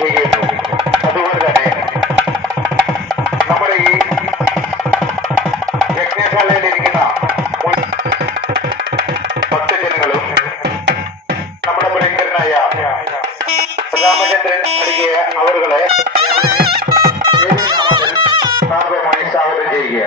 ചെയ്യുന്നു. അതുകൊണ്ട് തന്നെ നമ്മുടെ ഈ യജ്ഞശാലയിലിരിക്കുന്ന ഭക്തജനങ്ങളും നമ്മുടെ പ്രിയങ്കരനായ രാമചന്ദ്രൻ നൽകിയ അവരുകളെ സാർവമായി സ്വാഗതം ചെയ്യുക.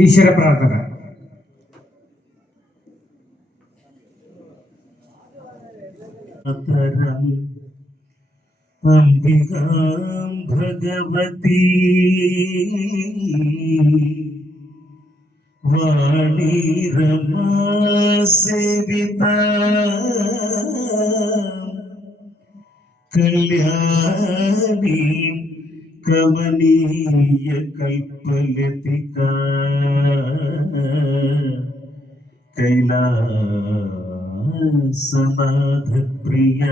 ഈശ്വര പ്രാർത്ഥന. അംബികാം ഭഗവതി വാണി രമാ സേവിത കല്യാണി കമനീയ കൽപ്പലതിക കൈലാസനാഥ പ്രിയ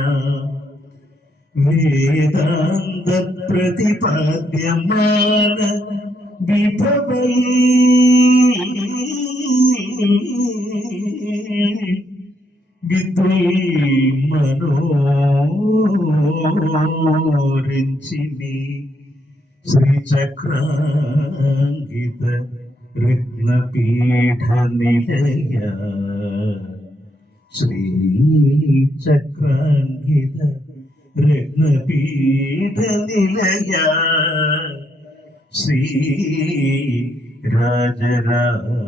വേദാന്ത പ്രതിപാദ്യമാന വിഭവൈ വിദ്വൈ മനോരഞ്ജിനി ശ്രീചക്രാങ്കിത രത്നപീഠ നിലയ ശ്രീചക്രാങ്കിത രത്നപീഠ നിലയ ശ്രീ രാജരാജേശ്വരി.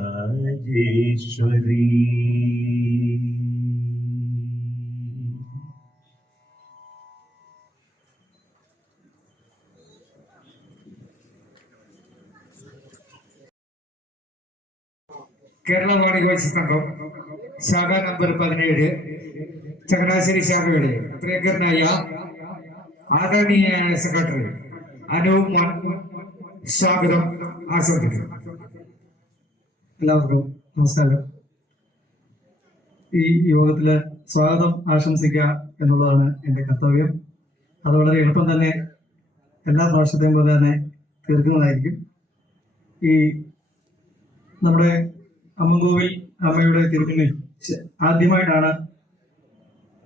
കേരള വാണിജ്യ സംഘം ശാഖ നമ്പർ 17 ചങ്ങനാശ്ശേരി ശാഖയുടെ പ്രിയങ്കരനായ ആദരണീയനായ സെക്രട്ടറി അനൂപ് മോൻ സ്വാഗതം ആശംസിക്കുന്നു. എല്ലാവർക്കും നമസ്കാരം. ഈ യോഗത്തില് സ്വാഗതം ആശംസിക്കുക എന്നുള്ളതാണ് എൻ്റെ കർത്തവ്യം. അത് വളരെ എളുപ്പം തന്നെ എല്ലാ പ്രാവശ്യത്തെയും പോലെ തന്നെ തീർക്കുന്നതായിരിക്കും. ഈ നമ്മുടെ അമ്മങ്കോവിൽ അമ്മയുടെ തിരുമുന്നിൽ ആദ്യമായിട്ടാണ്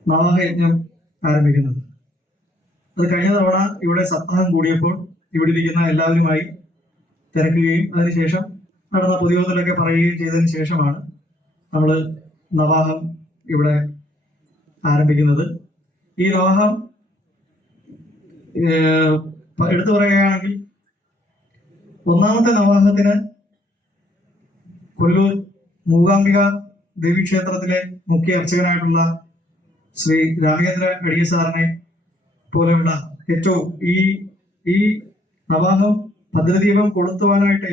നവാഹയജ്ഞം ആരംഭിക്കുന്നത്. അത് കഴിഞ്ഞ തവണ ഇവിടെ സപ്താഹം കൂടിയപ്പോൾ ഇവിടെ ഇരിക്കുന്ന എല്ലാവരുമായി തിരക്കുകയും അതിനുശേഷം നടന്ന പൊതുയോഗത്തിലൊക്കെ പറയുകയും ചെയ്തതിന് ശേഷമാണ് നമ്മൾ നവാഹം ഇവിടെ ആരംഭിക്കുന്നത്. ഈ നവാഹം എടുത്തു പറയുകയാണെങ്കിൽ ഒന്നാമത്തെ നവാഹത്തിന് കൊല്ലൂർ മൂകാംബിക ദേവീക്ഷേത്രത്തിലെ മുഖ്യ അർച്ചകനായിട്ടുള്ള ശ്രീ രാമേന്ദ്ര അടിയ സാറിനെ പോലെയുള്ള ഏറ്റവും ഈ നവാഹം ഭദ്രദീപം കൊളുത്തുവാനായിട്ട്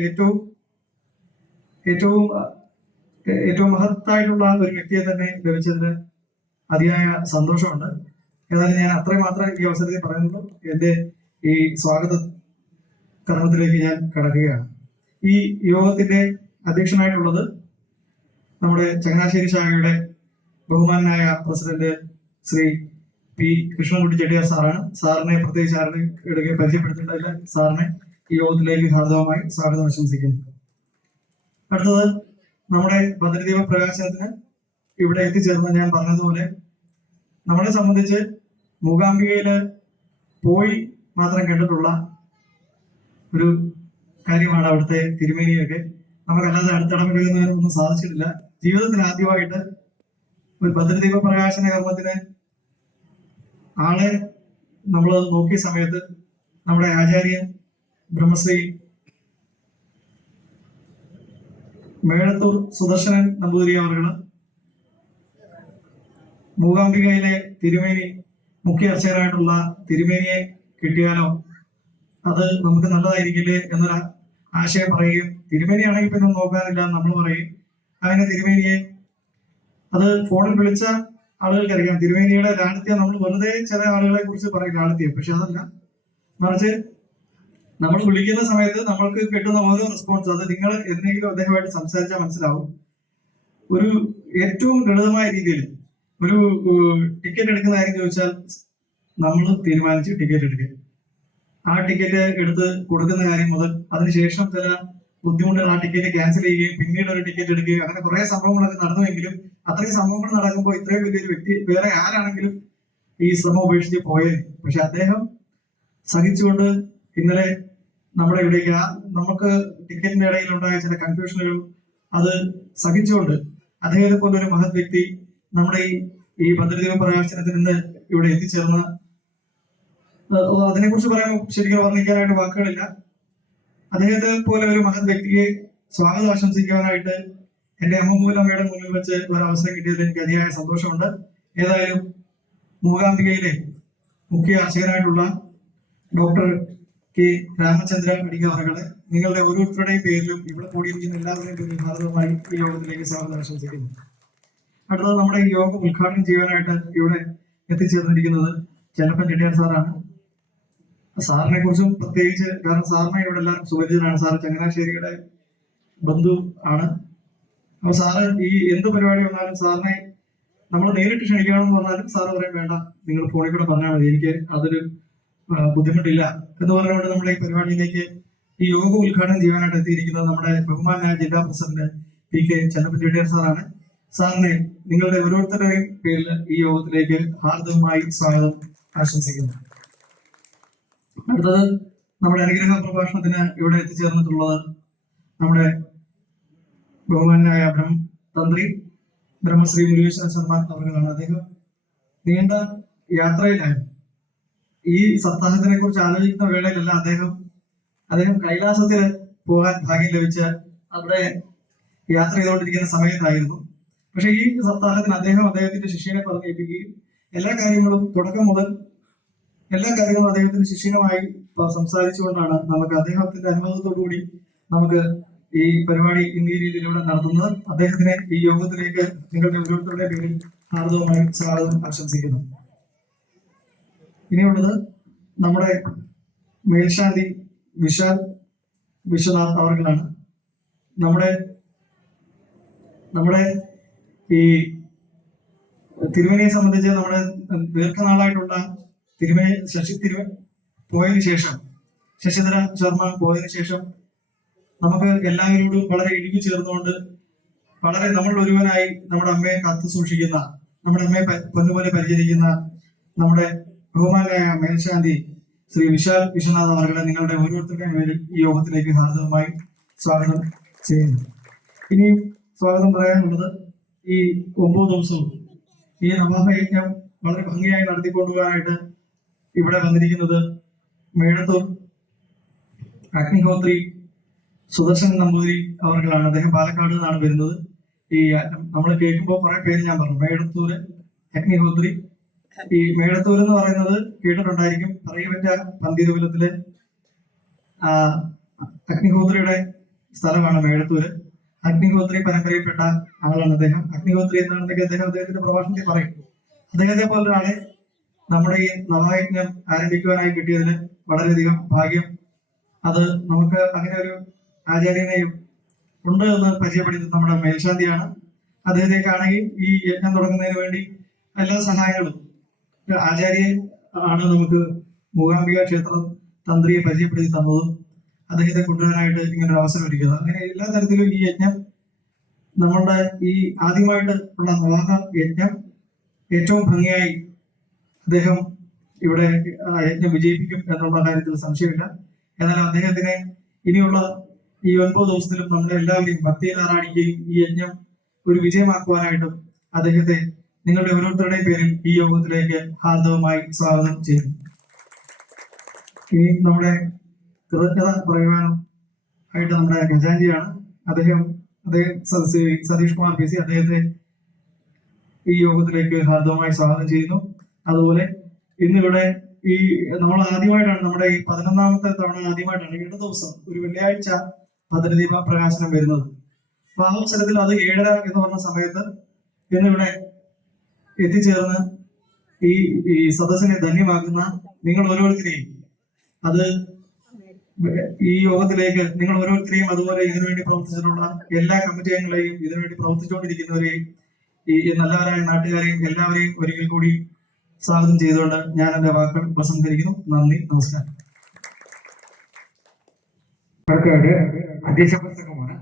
ഏറ്റവും മഹത്തായിട്ടുള്ള ഒരു വ്യക്തിയെ തന്നെ ലഭിച്ചതിന് അതിയായ സന്തോഷമുണ്ട്. ഏതായാലും ഞാൻ അത്രയും മാത്രമേ ഈ അവസരത്തിൽ പറയുന്നുള്ളൂ. എൻ്റെ ഈ സ്വാഗത കർമ്മത്തിലേക്ക് ഞാൻ കടക്കുകയാണ്. ഈ യോഗത്തിന്റെ അധ്യക്ഷനായിട്ടുള്ളത് നമ്മുടെ ചങ്ങനാശ്ശേരി ശാഖയുടെ ബഹുമാനായ പ്രസിഡന്റ് ശ്രീ പി കൃഷ്ണൻകുട്ടി ചെട്ടിയാർ സാറാണ്. സാറിനെ പ്രത്യേകിച്ച് ആരുടെ ഇടയ്ക്ക് പരിചയപ്പെടുത്തേണ്ടതില്ല. സാറിനെ ഈ യോഗത്തിലേക്ക് ഹാർദവമായി സ്വാഗതം ആശംസിക്കുന്നു. അടുത്തത് നമ്മുടെ ഭദ്രദീപ പ്രകാശനത്തിന് ഇവിടെ എത്തിച്ചേർന്ന് ഞാൻ പറഞ്ഞതുപോലെ നമ്മളെ സംബന്ധിച്ച് മൂകാംബികയിൽ പോയി മാത്രം കണ്ടിട്ടുള്ള ഒരു കാര്യമാണ് അവിടുത്തെ തിരുമേനിയൊക്കെ. നമുക്കല്ലാതെ അടുത്തിടപെടുന്നതിനൊന്നും സാധിച്ചിട്ടില്ല. ജീവിതത്തിൽ ആദ്യമായിട്ട് ഒരു ഭദ്രദീപ പ്രകാശന കർമ്മത്തിന് ആളെ നമ്മൾ നോക്കിയ സമയത്ത് നമ്മുടെ ആചാര്യൻ ബ്രഹ്മശ്രീ മേഴത്തൂർ സുദർശനൻ നമ്പൂതിരി അവർകള് മൂകാംബികയിലെ തിരുമേനി മുഖ്യ അർച്ചകരായിട്ടുള്ള തിരുമേനിയെ കിട്ടിയാലോ അത് നമുക്ക് നല്ലതായിരിക്കില്ലേ എന്നൊരു ആശയം പറയുകയും, തിരുമേനിയാണെങ്കിൽ പിന്നെ നോക്കാനില്ല നമ്മൾ പറയും. അങ്ങനെ തിരുമേനിയെ അത് ഫോണിൽ വിളിച്ച ആളുകൾക്കറിയാം തിരുമേനിയുടെ ലാളിത്യം. നമ്മൾ വെറുതെ ചില ആളുകളെ കുറിച്ച് പറയും ലാളിത്യം, പക്ഷെ അതല്ല, മറിച്ച് നമ്മൾ വിളിക്കുന്ന സമയത്ത് നമ്മൾക്ക് കിട്ടുന്ന ഓരോ റെസ്പോൺസ്, അത് നിങ്ങൾ എന്തെങ്കിലും അദ്ദേഹമായിട്ട് സംസാരിച്ചാൽ മനസ്സിലാവും. ഒരു ഏറ്റവും ലളിതമായ രീതിയിൽ ഒരു ടിക്കറ്റ് എടുക്കുന്ന കാര്യം ചോദിച്ചാൽ നമ്മൾ തീരുമാനിച്ച് ടിക്കറ്റ് എടുക്കുക. ആ ടിക്കറ്റ് എടുത്ത് കൊടുക്കുന്ന കാര്യം മുതൽ അതിനുശേഷം ചില ബുദ്ധിമുട്ടുകൾ, ആ ടിക്കറ്റ് ക്യാൻസൽ ചെയ്യുകയും പിന്നീട് ഒരു ടിക്കറ്റ് എടുക്കുകയും അങ്ങനെ കുറെ സംഭവങ്ങളൊക്കെ നടന്നുവെങ്കിലും അത്രയും സംഭവങ്ങൾ നടക്കുമ്പോൾ ഇത്രയും വലിയൊരു വ്യക്തി വേറെ ആരാണെങ്കിലും ഈ ശ്രമം ഉപേക്ഷിച്ച് പോയത്. പക്ഷെ അദ്ദേഹം സഹിച്ചുകൊണ്ട് ഇന്നലെ നമ്മുടെ ഇവിടേക്ക് നമുക്ക് ടിക്കറ്റിന്റെ ഇടയിൽ ഉണ്ടായ ചില കൺഫ്യൂഷനുകൾ അത് സഹിച്ചുകൊണ്ട് അദ്ദേഹത്തെ പോലൊരു മഹത് വ്യക്തി നമ്മുടെ ഈ ഭദ്രദീപ പ്രകാശനത്തിൽ നിന്ന് ഇവിടെ എത്തിച്ചേർന്ന, അതിനെക്കുറിച്ച് പറയുമ്പോൾ ശരിക്കും വർണ്ണിക്കാനായിട്ട് വാക്കുകളില്ല. അദ്ദേഹത്തെ പോലെ ഒരു മഹത് വ്യക്തിയെ സ്വാഗതം ആശംസിക്കാനായിട്ട് എന്റെ അമ്മൂലമ്മയുടെ മുന്നിൽ വെച്ച് ഒരു അവസരം കിട്ടിയതിൽ എനിക്ക് അതിയായ സന്തോഷമുണ്ട്. ഏതായാലും മൂകാംബികയിലെ മുഖ്യ അർച്ചകനായിട്ടുള്ള ഡോക്ടർ കെ രാമചന്ദ്ര അടിക അവരുടെ നിങ്ങളുടെ ഓരോരുത്തരുടെയും പേരിലും ഇവിടെ കൂടിയിരിക്കുന്ന എല്ലാവരുടെയും പേരിലും ഭാരതമായി ഈ യോഗത്തിലേക്ക് സ്വാഗതം ആശംസിക്കുന്നു. അടുത്തത് നമ്മുടെ ഈ യോഗം ഉദ്ഘാടനം ചെയ്യാനായിട്ട് ഇവിടെ എത്തിച്ചേർന്നിരിക്കുന്നത് ചെല്ലപ്പൻ ചെട്ടിയാർ സാറാണ്. സാറിനെ കുറിച്ചും പ്രത്യേകിച്ച്, കാരണം സാറിനെ ഇവിടെ എല്ലാവർക്കും സുപരിചിതനാണ്. സാറ് ചങ്ങനാശ്ശേരിയുടെ ബന്ധു ആണ്. അപ്പൊ സാറ് ഈ എന്ത് പരിപാടി വന്നാലും സാറിനെ നമ്മൾ നേരിട്ട് ക്ഷണിക്കണമെന്ന് പറഞ്ഞാലും സാറ് പറയാൻ വേണ്ട, നിങ്ങൾ ഫോണിൽ കൂടെ പറഞ്ഞാൽ മതി, എനിക്ക് അതൊരു ബുദ്ധിമുട്ടില്ല എന്ന് പറഞ്ഞുകൊണ്ട് നമ്മുടെ ഈ പരിപാടിയിലേക്ക് ഈ യോഗ ഉദ്ഘാടനം ചെയ്യാനായിട്ട് എത്തിയിരിക്കുന്നത് നമ്മുടെ ബഹുമാനായ ജില്ലാ president P K Chellappan Chettiar സാറാണ്. സാറിനെ നിങ്ങളുടെ ഓരോരുത്തരുടെയും പേരിൽ ഈ യോഗത്തിലേക്ക് ഹാർദവമായി സ്വാഗതം ആശംസിക്കുന്നു. അടുത്തത് നമ്മുടെ അനുഗ്രഹ പ്രഭാഷണത്തിന് ഇവിടെ എത്തിച്ചേർന്നിട്ടുള്ളത് നമ്മുടെ ബഹുമാനായ തന്ത്രി ബ്രഹ്മശ്രീ മുരുകേശ്വര ശർമ്മ അവர்களാണ്. അദ്ദേഹം നീണ്ട യാത്രയിലായിരുന്നു. ഈ സപ്താഹത്തിനെ കുറിച്ച് ആലോചിക്കുന്ന വേളയിലല്ല അദ്ദേഹം കൈലാസത്തിൽ പോകാൻ ഭാഗ്യം ലഭിച്ച അവിടെ യാത്ര ചെയ്തുകൊണ്ടിരിക്കുന്ന സമയത്തായിരുന്നു. പക്ഷെ ഈ സപ്താഹത്തിന് അദ്ദേഹത്തിന്റെ ശിഷ്യനെ പറഞ്ഞേൽപ്പിക്കുകയും എല്ലാ കാര്യങ്ങളും തുടക്കം മുതൽ എല്ലാ കാര്യങ്ങളും അദ്ദേഹത്തിന്റെ ശിഷ്യനുമായി സംസാരിച്ചുകൊണ്ടാണ് നമുക്ക് അദ്ദേഹത്തിന്റെ അനുഭവത്തോടുകൂടി നമുക്ക് ഈ പരിപാടി ഇന്ന് ഈ രീതിയിലൂടെ നടത്തുന്നത്. അദ്ദേഹത്തിനെ ഈ യോഗത്തിലേക്ക് നിങ്ങളുടെ ഓരോരുത്തരുടെ പേരിൽ ഹാർദവമായി സ്വാഗതം ആശംസിക്കുന്നു. ഇനിയുള്ളത് നമ്മുടെ മേൽശാന്തി വിശാൽ വിശ്വനാഥ് അവർകളാണ്. നമ്മുടെ ഈ തിരുമേനിയെ സംബന്ധിച്ച് നമ്മുടെ ദീർഘനാളായിട്ടുള്ള പോയതിനു ശേഷം, ശശിധര ശർമ്മ പോയതിനു ശേഷം നമുക്ക് എല്ലാവരോടും വളരെ ഇഴുകി ചേർന്നുകൊണ്ട് വളരെ നമ്മൾ ഒരുവനായി നമ്മുടെ അമ്മയെ കാത്തു സൂക്ഷിക്കുന്ന, നമ്മുടെ അമ്മയെ പൊന്നുപോലെ പരിചരിക്കുന്ന നമ്മുടെ ബഹുമാനായ മേൽശാന്തി ശ്രീ വിശാൽ വിശ്വനാഥ് അവർകളെ നിങ്ങളുടെ ഓരോരുത്തരുടെയും പേരിൽ ഈ യോഗത്തിലേക്ക് ഹാർദവമായി സ്വാഗതം ചെയ്യുന്നു. ഇനിയും സ്വാഗതം പറയാനുള്ളത്, ഈ 9 ദിവസവും ഈ നവാഹയജ്ഞം വളരെ ഭംഗിയായി നടത്തിക്കൊണ്ടുപോകാനായിട്ട് ഇവിടെ വന്നിരിക്കുന്നത് മേഴത്തൂർ അഗ്നിഹോത്രി സുദർശൻ നമ്പൂതിരി അവർകളാണ്. അദ്ദേഹം പാലക്കാട് നിന്നാണ് വരുന്നത്. ഈ നമ്മൾ കേൾക്കുമ്പോൾ കുറെ പേര് ഞാൻ പറഞ്ഞു, മേഴത്തൂര് അഗ്നിഹോത്രി. ഈ മേഴത്തൂർ എന്ന് പറയുന്നത് കേട്ടിട്ടുണ്ടായിരിക്കും, പറയവറ്റ പന്തിരുകുലത്തിലെ അഗ്നിഹോത്രിയുടെ സ്ഥലമാണ് മേഴത്തൂര്. അഗ്നിഹോത്രി പരമ്പരയിൽപ്പെട്ട ആളാണ് അദ്ദേഹം. അഗ്നിഹോത്രി എന്നാണെന്നൊക്കെ അദ്ദേഹത്തിന്റെ പ്രഭാഷണത്തിൽ പറയും. അദ്ദേഹത്തെ പോലൊരാളെ നമ്മുടെ ഈ നവായജ്ഞം ആരംഭിക്കുവാനായി കിട്ടിയതിന് വളരെയധികം ഭാഗ്യം. അത് നമുക്ക് അങ്ങനെ ഒരു ആചാര്യനെയും ഉണ്ട് എന്ന് പരിചയപ്പെടുത്തുന്നത് നമ്മുടെ മേൽശാന്തിയാണ്. അദ്ദേഹത്തേക്കാണെങ്കിൽ ഈ യജ്ഞം തുടങ്ങുന്നതിന് വേണ്ടി എല്ലാ സഹായങ്ങളും ആചാര്യ ആണ് നമുക്ക് മൂകാംബിക ക്ഷേത്ര തന്ത്രിയെ പരിചയപ്പെടുത്തി തന്നതും അദ്ദേഹത്തെ കൊണ്ടുവരാനായിട്ട് ഇങ്ങനെ ഒരു അവസരം ഒരുക്കുക. അങ്ങനെ എല്ലാ തരത്തിലും ഈ യജ്ഞം നമ്മളുടെ ഈ ആദ്യമായിട്ട് ഉള്ള നവാഹ യജ്ഞം ഏറ്റവും ഭംഗിയായി അദ്ദേഹം ഇവിടെ യജ്ഞം വിജയിപ്പിക്കും എന്നുള്ള കാര്യത്തിൽ സംശയമില്ല. എന്നാൽ അദ്ദേഹത്തിന് ഇനിയുള്ള ഈ 9 ദിവസത്തിലും നമ്മുടെ എല്ലാവരെയും ഭക്തിയിൽ ആറാടിക്കുകയും ഈ യജ്ഞം ഒരു വിജയമാക്കുവാനായിട്ടും അദ്ദേഹത്തെ നിങ്ങളുടെ ഓരോരുത്തരുടെയും പേരിൽ ഈ യോഗത്തിലേക്ക് ഹാർദവമായി സ്വാഗതം ചെയ്യുന്നു. ഇനി നമ്മുടെ കൃതജ്ഞത പറയുവാനും ആയിട്ട് നമ്മുടെ ഖജാൻജിയാണ്. അദ്ദേഹം സതീഷ് കുമാർ PC അദ്ദേഹത്തെ ഈ യോഗത്തിലേക്ക് ഹാർദവമായി സ്വാഗതം ചെയ്യുന്നു. അതുപോലെ ഇന്നിവിടെ ഈ നമ്മൾ ആദ്യമായിട്ടാണ് നമ്മുടെ ഈ 11ാമത്തെ തവണ ആദ്യമായിട്ടാണ് 7 ദിവസം ഒരു വെള്ളിയാഴ്ച ഭദ്രദീപ പ്രകാശനം വരുന്നത്. അപ്പൊ ആ അവസരത്തിൽ അത് 7:30 എന്ന് പറഞ്ഞ സമയത്ത് ഇന്നിവിടെ എത്തിച്ചേർന്ന് ഈ സദസ്സിനെ ധന്യമാക്കുന്ന നിങ്ങൾ ഓരോരുത്തരെയും അത് ഈ യോഗത്തിലേക്ക് നിങ്ങൾ ഓരോരുത്തരെയും അതുപോലെ ഇതിനുവേണ്ടി പ്രവർത്തിച്ചിട്ടുള്ള എല്ലാ കമ്മിറ്റി അംഗങ്ങളെയും ഇതിനുവേണ്ടി പ്രവർത്തിച്ചുകൊണ്ടിരിക്കുന്നവരെയും ഈ നല്ലവരായ നാട്ടുകാരെയും എല്ലാവരെയും ഒരിക്കൽ കൂടി സ്വാഗതം ചെയ്തുകൊണ്ട് ഞാൻ എന്റെ വാക്കുകൾ ഉപസംഹരിക്കുന്നു. നന്ദി, നമസ്കാരം. അടുത്തതായിട്ട് അധ്യക്ഷ പ്രസംഗമാണ്.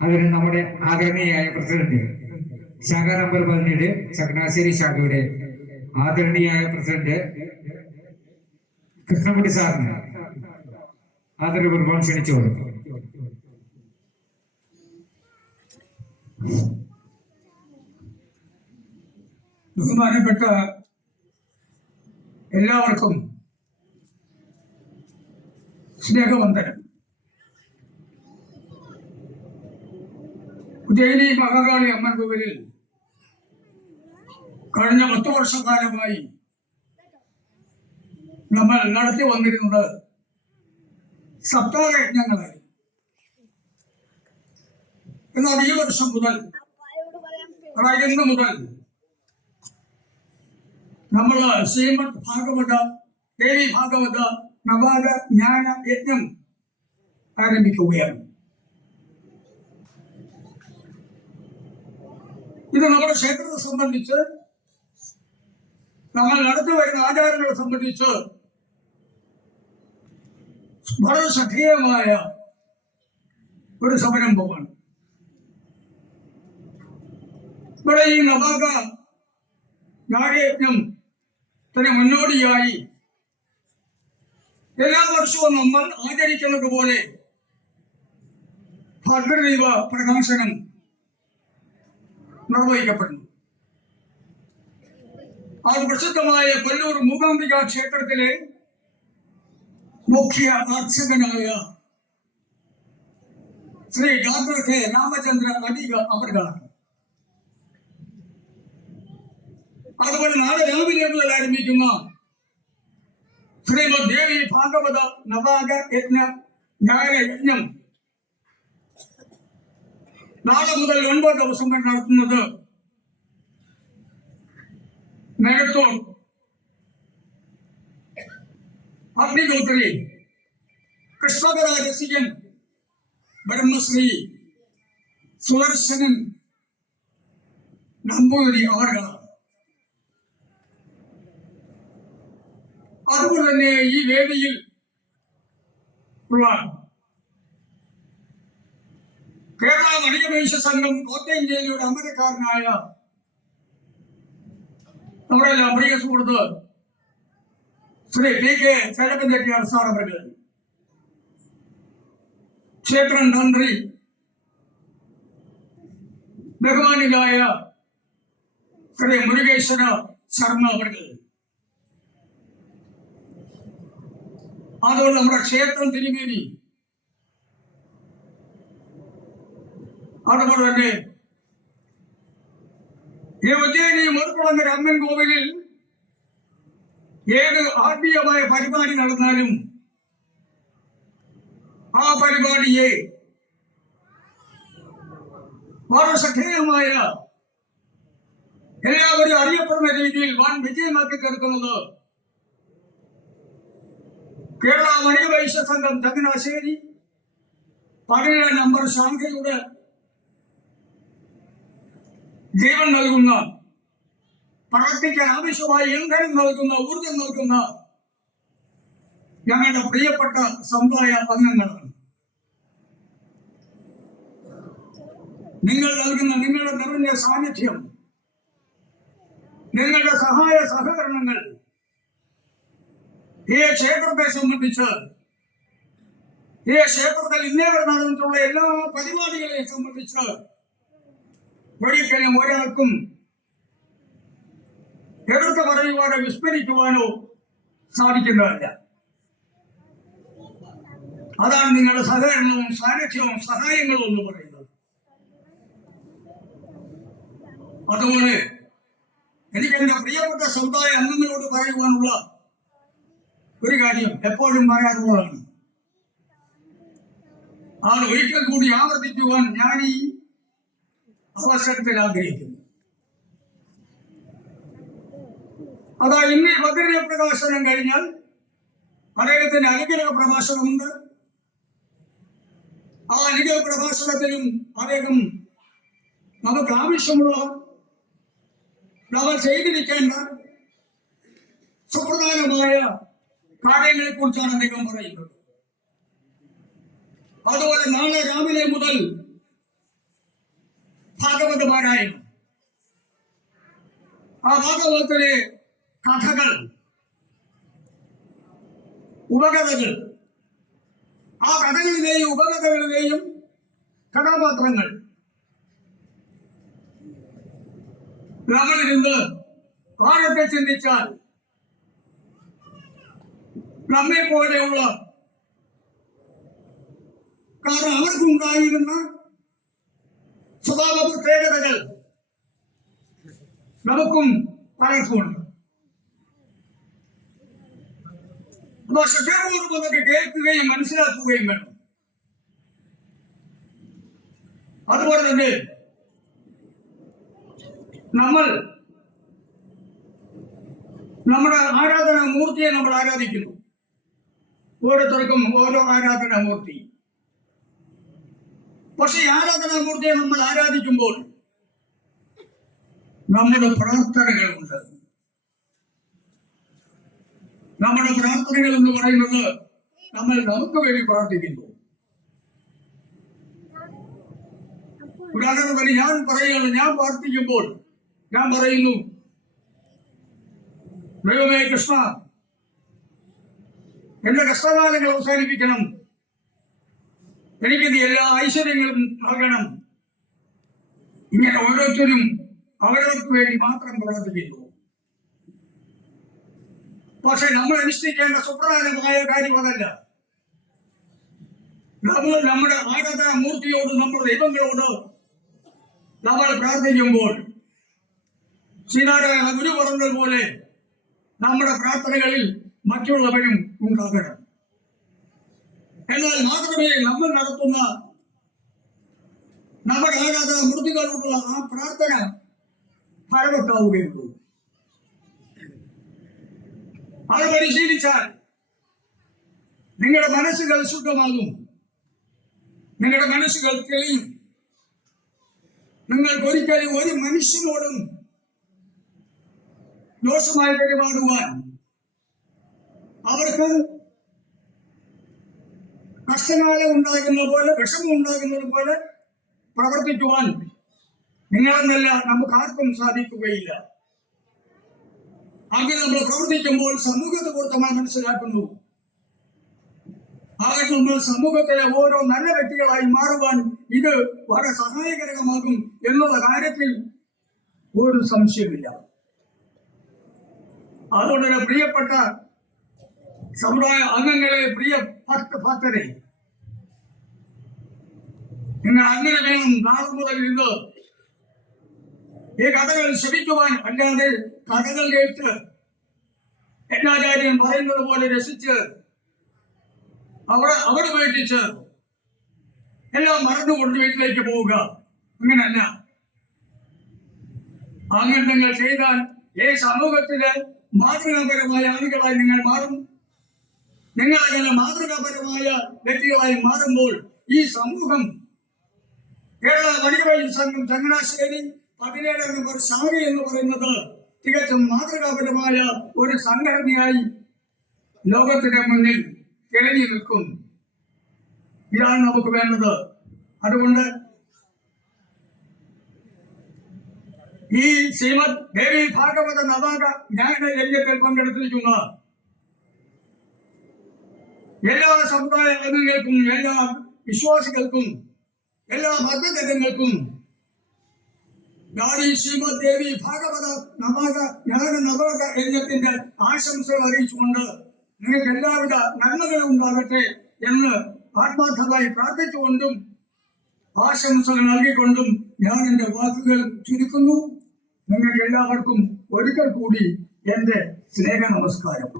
അതിന് നമ്മുടെ ആദരണീയായ പ്രസിഡന്റ് ശാഖ നമ്പർ 17 ചങ്ങനാശ്ശേരി ശാഖയുടെ ആദരണീയായ പ്രസിഡന്റ് കൃഷ്ണൻകുട്ടി സാറിന് ആദരപൂർവ്വം ക്ഷണിച്ചു കൊടുക്കും. ബഹുമാനപ്പെട്ട എല്ലാവർക്കും സ്നേഹവന്ദനം. ഉജ്ജയിനി മഹാകാളി അമ്മൻ കോവിലിൽ കഴിഞ്ഞ 10 വർഷക്കാലമായി നമ്മൾ നടത്തി വന്നിരുന്നത് സപ്താഹ യജ്ഞങ്ങളായി. എന്നാൽ ഈ വർഷം മുതൽ, അതായത് ഇന്ന് മുതൽ നമ്മൾ ശ്രീമദ് ഭാഗവത ദേവി ഭാഗവത നവാഗ ജ്ഞാന യജ്ഞം ആരംഭിക്കുകയാണ്. ഇത് നമ്മുടെ ക്ഷേത്രത്തെ സംബന്ധിച്ച്, നമ്മൾ നടത്തി വരുന്ന ആചാരങ്ങളെ സംബന്ധിച്ച് വളരെ ശ്രദ്ധേയമായ ഒരു സംരംഭമാണ്. ഇവിടെ ഈ നവാഗ ജ്ഞാനയജ്ഞം തന്നെ മുന്നോടിയായി എല്ലാ വർഷവും നമ്മൾ ആചരിക്കുന്നത് പോലെ ഭദ്രദീപ പ്രകാശനം നിർവഹിക്കപ്പെടുന്നു. അത് പ്രസിദ്ധമായ കൊല്ലൂർ മൂകാംബിക ക്ഷേത്രത്തിലെ മുഖ്യ അർച്ചകനായ ശ്രീ ഡോക്ടർ കെ രാമചന്ദ്ര അടിക അവർകളാണ്. അതുപോലെ നാളെ രാവിലെ മുതൽ ആരംഭിക്കുന്ന ശ്രീമദ് ദേവി ഭാഗവത നവാഗ യജ്ഞ ജ്ഞാന യജ്ഞം നാളെ മുതൽ 9 ദിവസം വരെ നടത്തുന്നത് മേടത്തൂർ അഗ്നിഹോത്രി കൃഷ്ണകര രസികൻ ബ്രഹ്മശ്രീ സുദർശനൻ നമ്പൂതിരി അവർകളാണ്. അതുപോലെ തന്നെ ഈ വേദിയിൽ ഉള്ള കേരള വണികവൈശ്യ സംഘം കോട്ടയം ജില്ലയുടെ അമരക്കാരനായ നമ്മുടെ എല്ലാം പ്രിയ സുഹൃത്ത് ശ്രീ PK ചെലപ്പൻ ചെട്ടിയാർ സാർ അവർക്ക്, ക്ഷേത്രം തന്ത്രി ബഹുമാനിയായ ശ്രീ മുരുകേശ്വര ശർമ്മ അവർക്ക്, അതുകൊണ്ട് നമ്മുടെ ക്ഷേത്രം തിരുമേനി, അതുപോലെ തന്നെ ഈ ഉജ്ജയിനി മുറുക്കുളങ്ങര അമ്മൻ കോവിലിൽ ഏത് ആത്മീയമായ പരിപാടി നടന്നാലും ആ പരിപാടിയെ വളരെ ശ്രദ്ധേയമായ എല്ലാവരും അറിയപ്പെടുന്ന രീതിയിൽ വൻ വിജയമാക്കി തീർക്കുന്നത് കേരള വണികവൈശ്യ സംഘം ചങ്ങനാശ്ശേരി 17 നമ്പർ ശാഖയുടെ ജീവൻ നൽകുന്ന, പ്രവർത്തിക്കാൻ ആവശ്യമായ ഇന്ധനം നൽകുന്ന, ഊർജം നൽകുന്ന ഞങ്ങളുടെ പ്രിയപ്പെട്ട സമുദായ അംഗങ്ങളാണ്. നിങ്ങൾ നൽകുന്ന നിങ്ങളുടെ നിറഞ്ഞ സാന്നിധ്യം, നിങ്ങളുടെ സഹായ സഹകരണങ്ങൾ ഈ ക്ഷേത്രത്തെ സംബന്ധിച്ച് ഈ ക്ഷേത്രത്തിൽ ഇന്നേ വരെ നടന്നിട്ടുള്ള എല്ലാ പരിപാടികളെയും സംബന്ധിച്ച് ഒരിക്കലും ഒരാൾക്കും എതിർത്ത് പറയുവാനോ വിസ്മരിക്കുവാനോ സാധിക്കുന്നതല്ല. അതാണ് നിങ്ങളുടെ സഹകരണവും സാന്നിധ്യവും സഹായങ്ങളും എന്ന് പറയുന്നത്. അതുപോലെ എനിക്ക് എന്റെ പ്രിയപ്പെട്ട സമുദായ അംഗങ്ങളോട് പറയുവാനുള്ള ഒരു കാര്യം എപ്പോഴും പറയാറുള്ളതാണ്. അത് ഒരിക്കൽ കൂടി ആവർത്തിക്കുവാൻ ഞാൻ ഈ അവസരത്തിൽ ആഗ്രഹിക്കുന്നു. അതാ ഇന്ന് ഭദ്രന പ്രകാശനം കഴിഞ്ഞാൽ അദ്ദേഹത്തിന്റെ അനുഗ്രഹ പ്രഭാഷണമുണ്ട്. ആ അനുഗ്രഹ പ്രഭാഷണത്തിലും അദ്ദേഹം നമുക്ക് ആവശ്യമുള്ള നമ്മൾ ചെയ്തിരിക്കേണ്ട സുപ്രധാനമായ കാര്യങ്ങളെ കുറിച്ചാണ് അദ്ദേഹം പറയുന്നത്. അതുപോലെ നാളെ രാവിലെ മുതൽ ഭാഗവത പാരായണം, ആ ഭാഗവതത്തിലെ കഥകൾ, ഉപകഥകൾ, ആ കഥകളിലെയും ഉപകഥകളിലെയും കഥാപാത്രങ്ങൾ നമ്മളിരുന്ന് ആഴത്തെ ചിന്തിച്ചാൽ നമ്മെ പോലെയുള്ള, കാരണം അവർക്കുണ്ടായിരുന്ന സ്വഭാവ പ്രത്യേകതകൾ നമുക്കും പലർക്കുമുണ്ട്. അപ്പൊ ശ്രദ്ധാപൂർവ്വം അതൊക്കെ കേൾക്കുകയും മനസ്സിലാക്കുകയും വേണം. അതുപോലെ തന്നെ നമ്മൾ നമ്മുടെ ആരാധനാ മൂർത്തിയെ നമ്മൾ ആരാധിക്കുന്നു. ഓരോരുത്തർക്കും ഓരോ ആരാധനാ മൂർത്തി. പക്ഷെ ഈ ആരാധനാ മൂർത്തിയെ നമ്മൾ ആരാധിക്കുമ്പോൾ നമ്മുടെ പ്രാർത്ഥനകളുണ്ട്. നമ്മുടെ പ്രാർത്ഥനകൾ എന്ന് പറയുന്നത് നമ്മൾ നമുക്ക് വേണ്ടി പ്രാർത്ഥിക്കുന്നു. ഉദാഹരണത്തിന് ഞാൻ പറയുകയാണ്, ഞാൻ പ്രാർത്ഥിക്കുമ്പോൾ ഞാൻ പറയുന്നു, ദൈവമേ കൃഷ്ണ, എന്റെ കഷ്ടകാലങ്ങൾ അവസാനിപ്പിക്കണം, എനിക്ക് നീ എല്ലാ ഐശ്വര്യങ്ങളും നൽകണം. ഇങ്ങനെ ഓരോരുത്തരും അവരവർക്ക് വേണ്ടി മാത്രം പ്രവർത്തിക്കുന്നു. പക്ഷെ നമ്മൾ അനുഷ്ഠിക്കേണ്ട സുപ്രധാനമായ കാര്യം അതല്ല. നമ്മൾ നമ്മുടെ ആരാധനാ മൂർത്തിയോട്, നമ്മുടെ ദൈവങ്ങളോട് നമ്മൾ പ്രാർത്ഥിക്കുമ്പോൾ ശ്രീനാരായണ ഗുരു പറഞ്ഞതുപോലെ നമ്മുടെ പ്രാർത്ഥനകളിൽ മറ്റുള്ളവരും ഉണ്ടാകണം. എന്നാൽ മാത്രമേ നമ്മൾ നടത്തുന്ന നമ്മുടെ ആരാധനാ മൂർത്തികളോടുള്ള ആ പ്രാർത്ഥന ഫലവത്താവുകയുള്ളൂ. അത് പരിശീലിച്ചാൽ നിങ്ങളുടെ മനസ്സുകൾ ശുദ്ധമാകും, നിങ്ങളുടെ മനസ്സുകൾ തെളിയും. നിങ്ങൾക്ക് ഒരിക്കലും ഒരു മനുഷ്യനോടും ദോഷമായി പെരുമാറുവാൻ, അവർക്ക് കഷ്ടകാലം ഉണ്ടാകുന്ന പോലെ, വിഷമം ഉണ്ടാകുന്നത് പോലെ പ്രവർത്തിക്കുവാൻ നിങ്ങളെന്നല്ല നമുക്ക് ആർക്കും സാധിക്കുകയില്ല. അങ്ങനെ നമ്മൾ പ്രവർത്തിക്കുമ്പോൾ സമൂഹത്തെ കുറിച്ച് നമ്മൾ മനസ്സിലാക്കുന്നു. ആകെ നമ്മൾ സമൂഹത്തിലെ ഓരോ നല്ല വ്യക്തികളായി മാറുവാൻ ഇത് വളരെ സഹായകരമാകും എന്നുള്ള കാര്യത്തിൽ ഒരു സംശയമില്ല. അതുകൊണ്ട് തന്നെ പ്രിയപ്പെട്ട സമുദായ അംഗങ്ങളെ, പ്രിയ ഭക്തരെ, നിങ്ങൾ അങ്ങനെ വേണം നാളെ മുതൽ ഇന്ന് ഈ കഥകൾ ശ്രമിക്കുവാൻ. അല്ലാതെ കഥകൾ കേട്ട് എല്ലാചാര്യൻ പറയുന്നത് പോലെ രസിച്ച് അവിടെ വേണ്ടിച്ച് എല്ലാം മറന്നുകൊണ്ട് വീട്ടിലേക്ക് പോവുക, അങ്ങനല്ല. അങ്ങനെ നിങ്ങൾ ചെയ്താൽ ഈ സമൂഹത്തിലെ മാതൃകാപരമായ ആളുകളായി നിങ്ങൾ മാറും. നിങ്ങൾ അങ്ങനെ മാതൃകാപരമായ വ്യക്തികളായി മാറുമ്പോൾ ഈ സമൂഹം, കേരള വനിതാ സംഘം ചങ്ങനാശ്ശേരി 17 നമ്പർ ശാഖ എന്ന് പറയുന്നത് തികച്ചും മാതൃകാപരമായ ഒരു സംഘടനയായി ലോകത്തിന്റെ മുന്നിൽ തെളിഞ്ഞു നിൽക്കും. ഇതാണ് നമുക്ക് വേണ്ടത്. അതുകൊണ്ട് ഈ ശ്രീമദ് ദേവി ഭാഗവത നവാക ജ്ഞാന യജ്ഞത്തിൽ പങ്കെടുത്തിരിക്കുന്ന എല്ലാ സമുദായ അംഗങ്ങൾക്കും, എല്ലാ വിശ്വാസികൾക്കും, എല്ലാ മതജനങ്ങൾക്കും ഗാഡി ശ്രീമദ് ദേവി ഭാഗവത നവക ജ്ഞാന നവക യജ്ഞത്തിന്റെ ആശംസകൾ അറിയിച്ചുകൊണ്ട് നിങ്ങൾക്ക് എല്ലാവിധ നന്മകളും ഉണ്ടാകട്ടെ എന്ന് ആത്മാർത്ഥമായി പ്രാർത്ഥിച്ചുകൊണ്ടും ആശംസകൾ നൽകിക്കൊണ്ടും ഞാൻ എൻ്റെ വാക്കുകൾ ചുരുക്കുന്നു. നിങ്ങൾക്ക് എല്ലാവർക്കും ഒരിക്കൽ കൂടി എൻ്റെ സ്നേഹ നമസ്കാരം.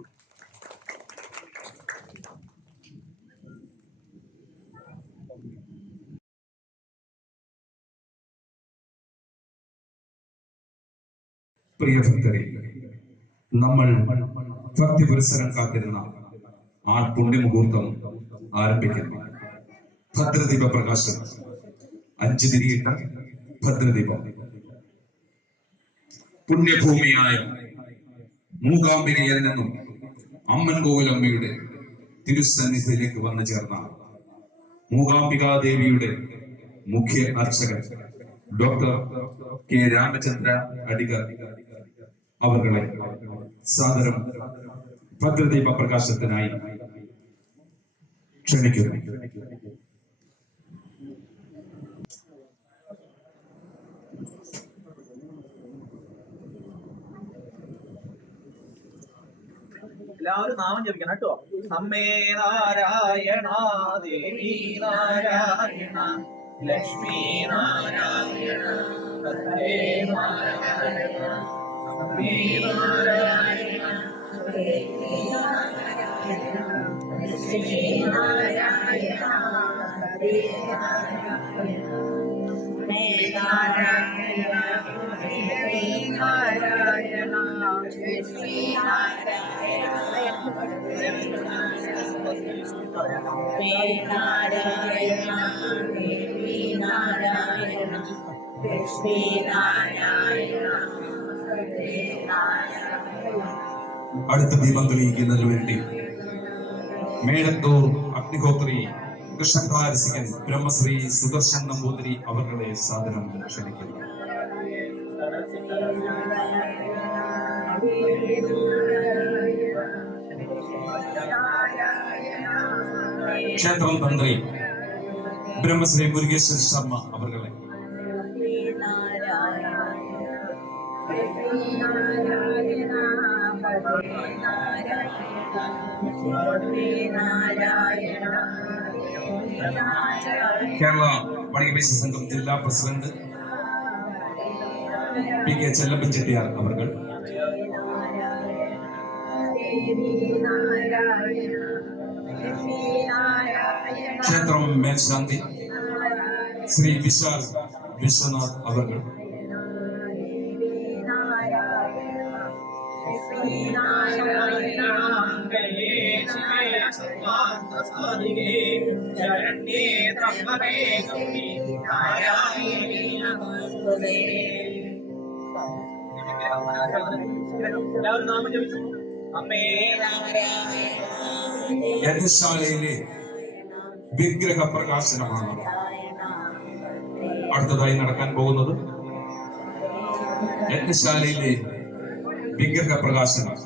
പ്രിയ ഭക്തരെ, നമ്മൾ ഭക്തി പുരസ്സരം കാത്തിരുന്ന ആ പുണ്യമുഹൂർത്തം ആരംഭിക്കുന്നു. ഭദ്രദീപ പ്രകാശം, 5 തിരിയിട്ട ഭദ്രദീപം. പുണ്യഭൂമിയായ മൂകാംബികയിൽ നിന്നും അമ്മൻകോവിലമ്മയുടെ തിരുസന്നിധിയിലേക്ക് വന്നു ചേർന്ന മൂകാംബികാദേവിയുടെ മുഖ്യ അർച്ചകൻ ഡോക്ടർ കെ രാമചന്ദ്ര അടിഗർ അവരുടെ സാദരം ഭദ്രദീപ പ്രകാശത്തിനായി ക്ഷണിക്കുന്നു. എല്ലാവരും നാമം ജപിക്കണം കേട്ടോ. അമ്മേ നാരായണ, ദേവി നാരായണ, ലക്ഷ്മി നാരായണ, ഭദ്രേ നാരായണ, അമ്മേ നാരായണ, ദേവി നാരായണ, ലക്ഷ്മി നാരായണ, ഭദ്രേ നാരായണ, അമ്മേ നാരായണ, ദേവി നാരായണ, ലക്ഷ്മി നാരായണ, അടുത്ത ദീപം തെളിയിക്കുന്നതിന് വേണ്ടി മേടത്തൂർ അഗ്നിഹോത്രി കൃഷ്ണകാരസികൻ ബ്രഹ്മശ്രീ സുദർശൻ നമ്പൂതിരി അവരുടെ സാദരം ക്ഷണിക്കുന്നു. ക്ഷേത്രം തന്ത്രി ബ്രഹ്മശ്രീ മുരുകേശ്വര ശർമ്മ അവരുടെ കേരള വണികപേശ സംഘം ജില്ലാ president P K Chellappan Chettiar അവർ ക്ഷേത്രം മേൽശാന്തി ശ്രീ വിശാൽ വിശ്വനാഥ് അവർ എല്ലാവരും നാമം ജപിച്ചു. അമ്മേ യജ്ഞശാലയിലെ വിഗ്രഹ പ്രകാശനമാണ് അടുത്തതായി നടക്കാൻ പോകുന്നത്. യജ്ഞശാലയിലെ വിഗ്രഹ പ്രകാശനം.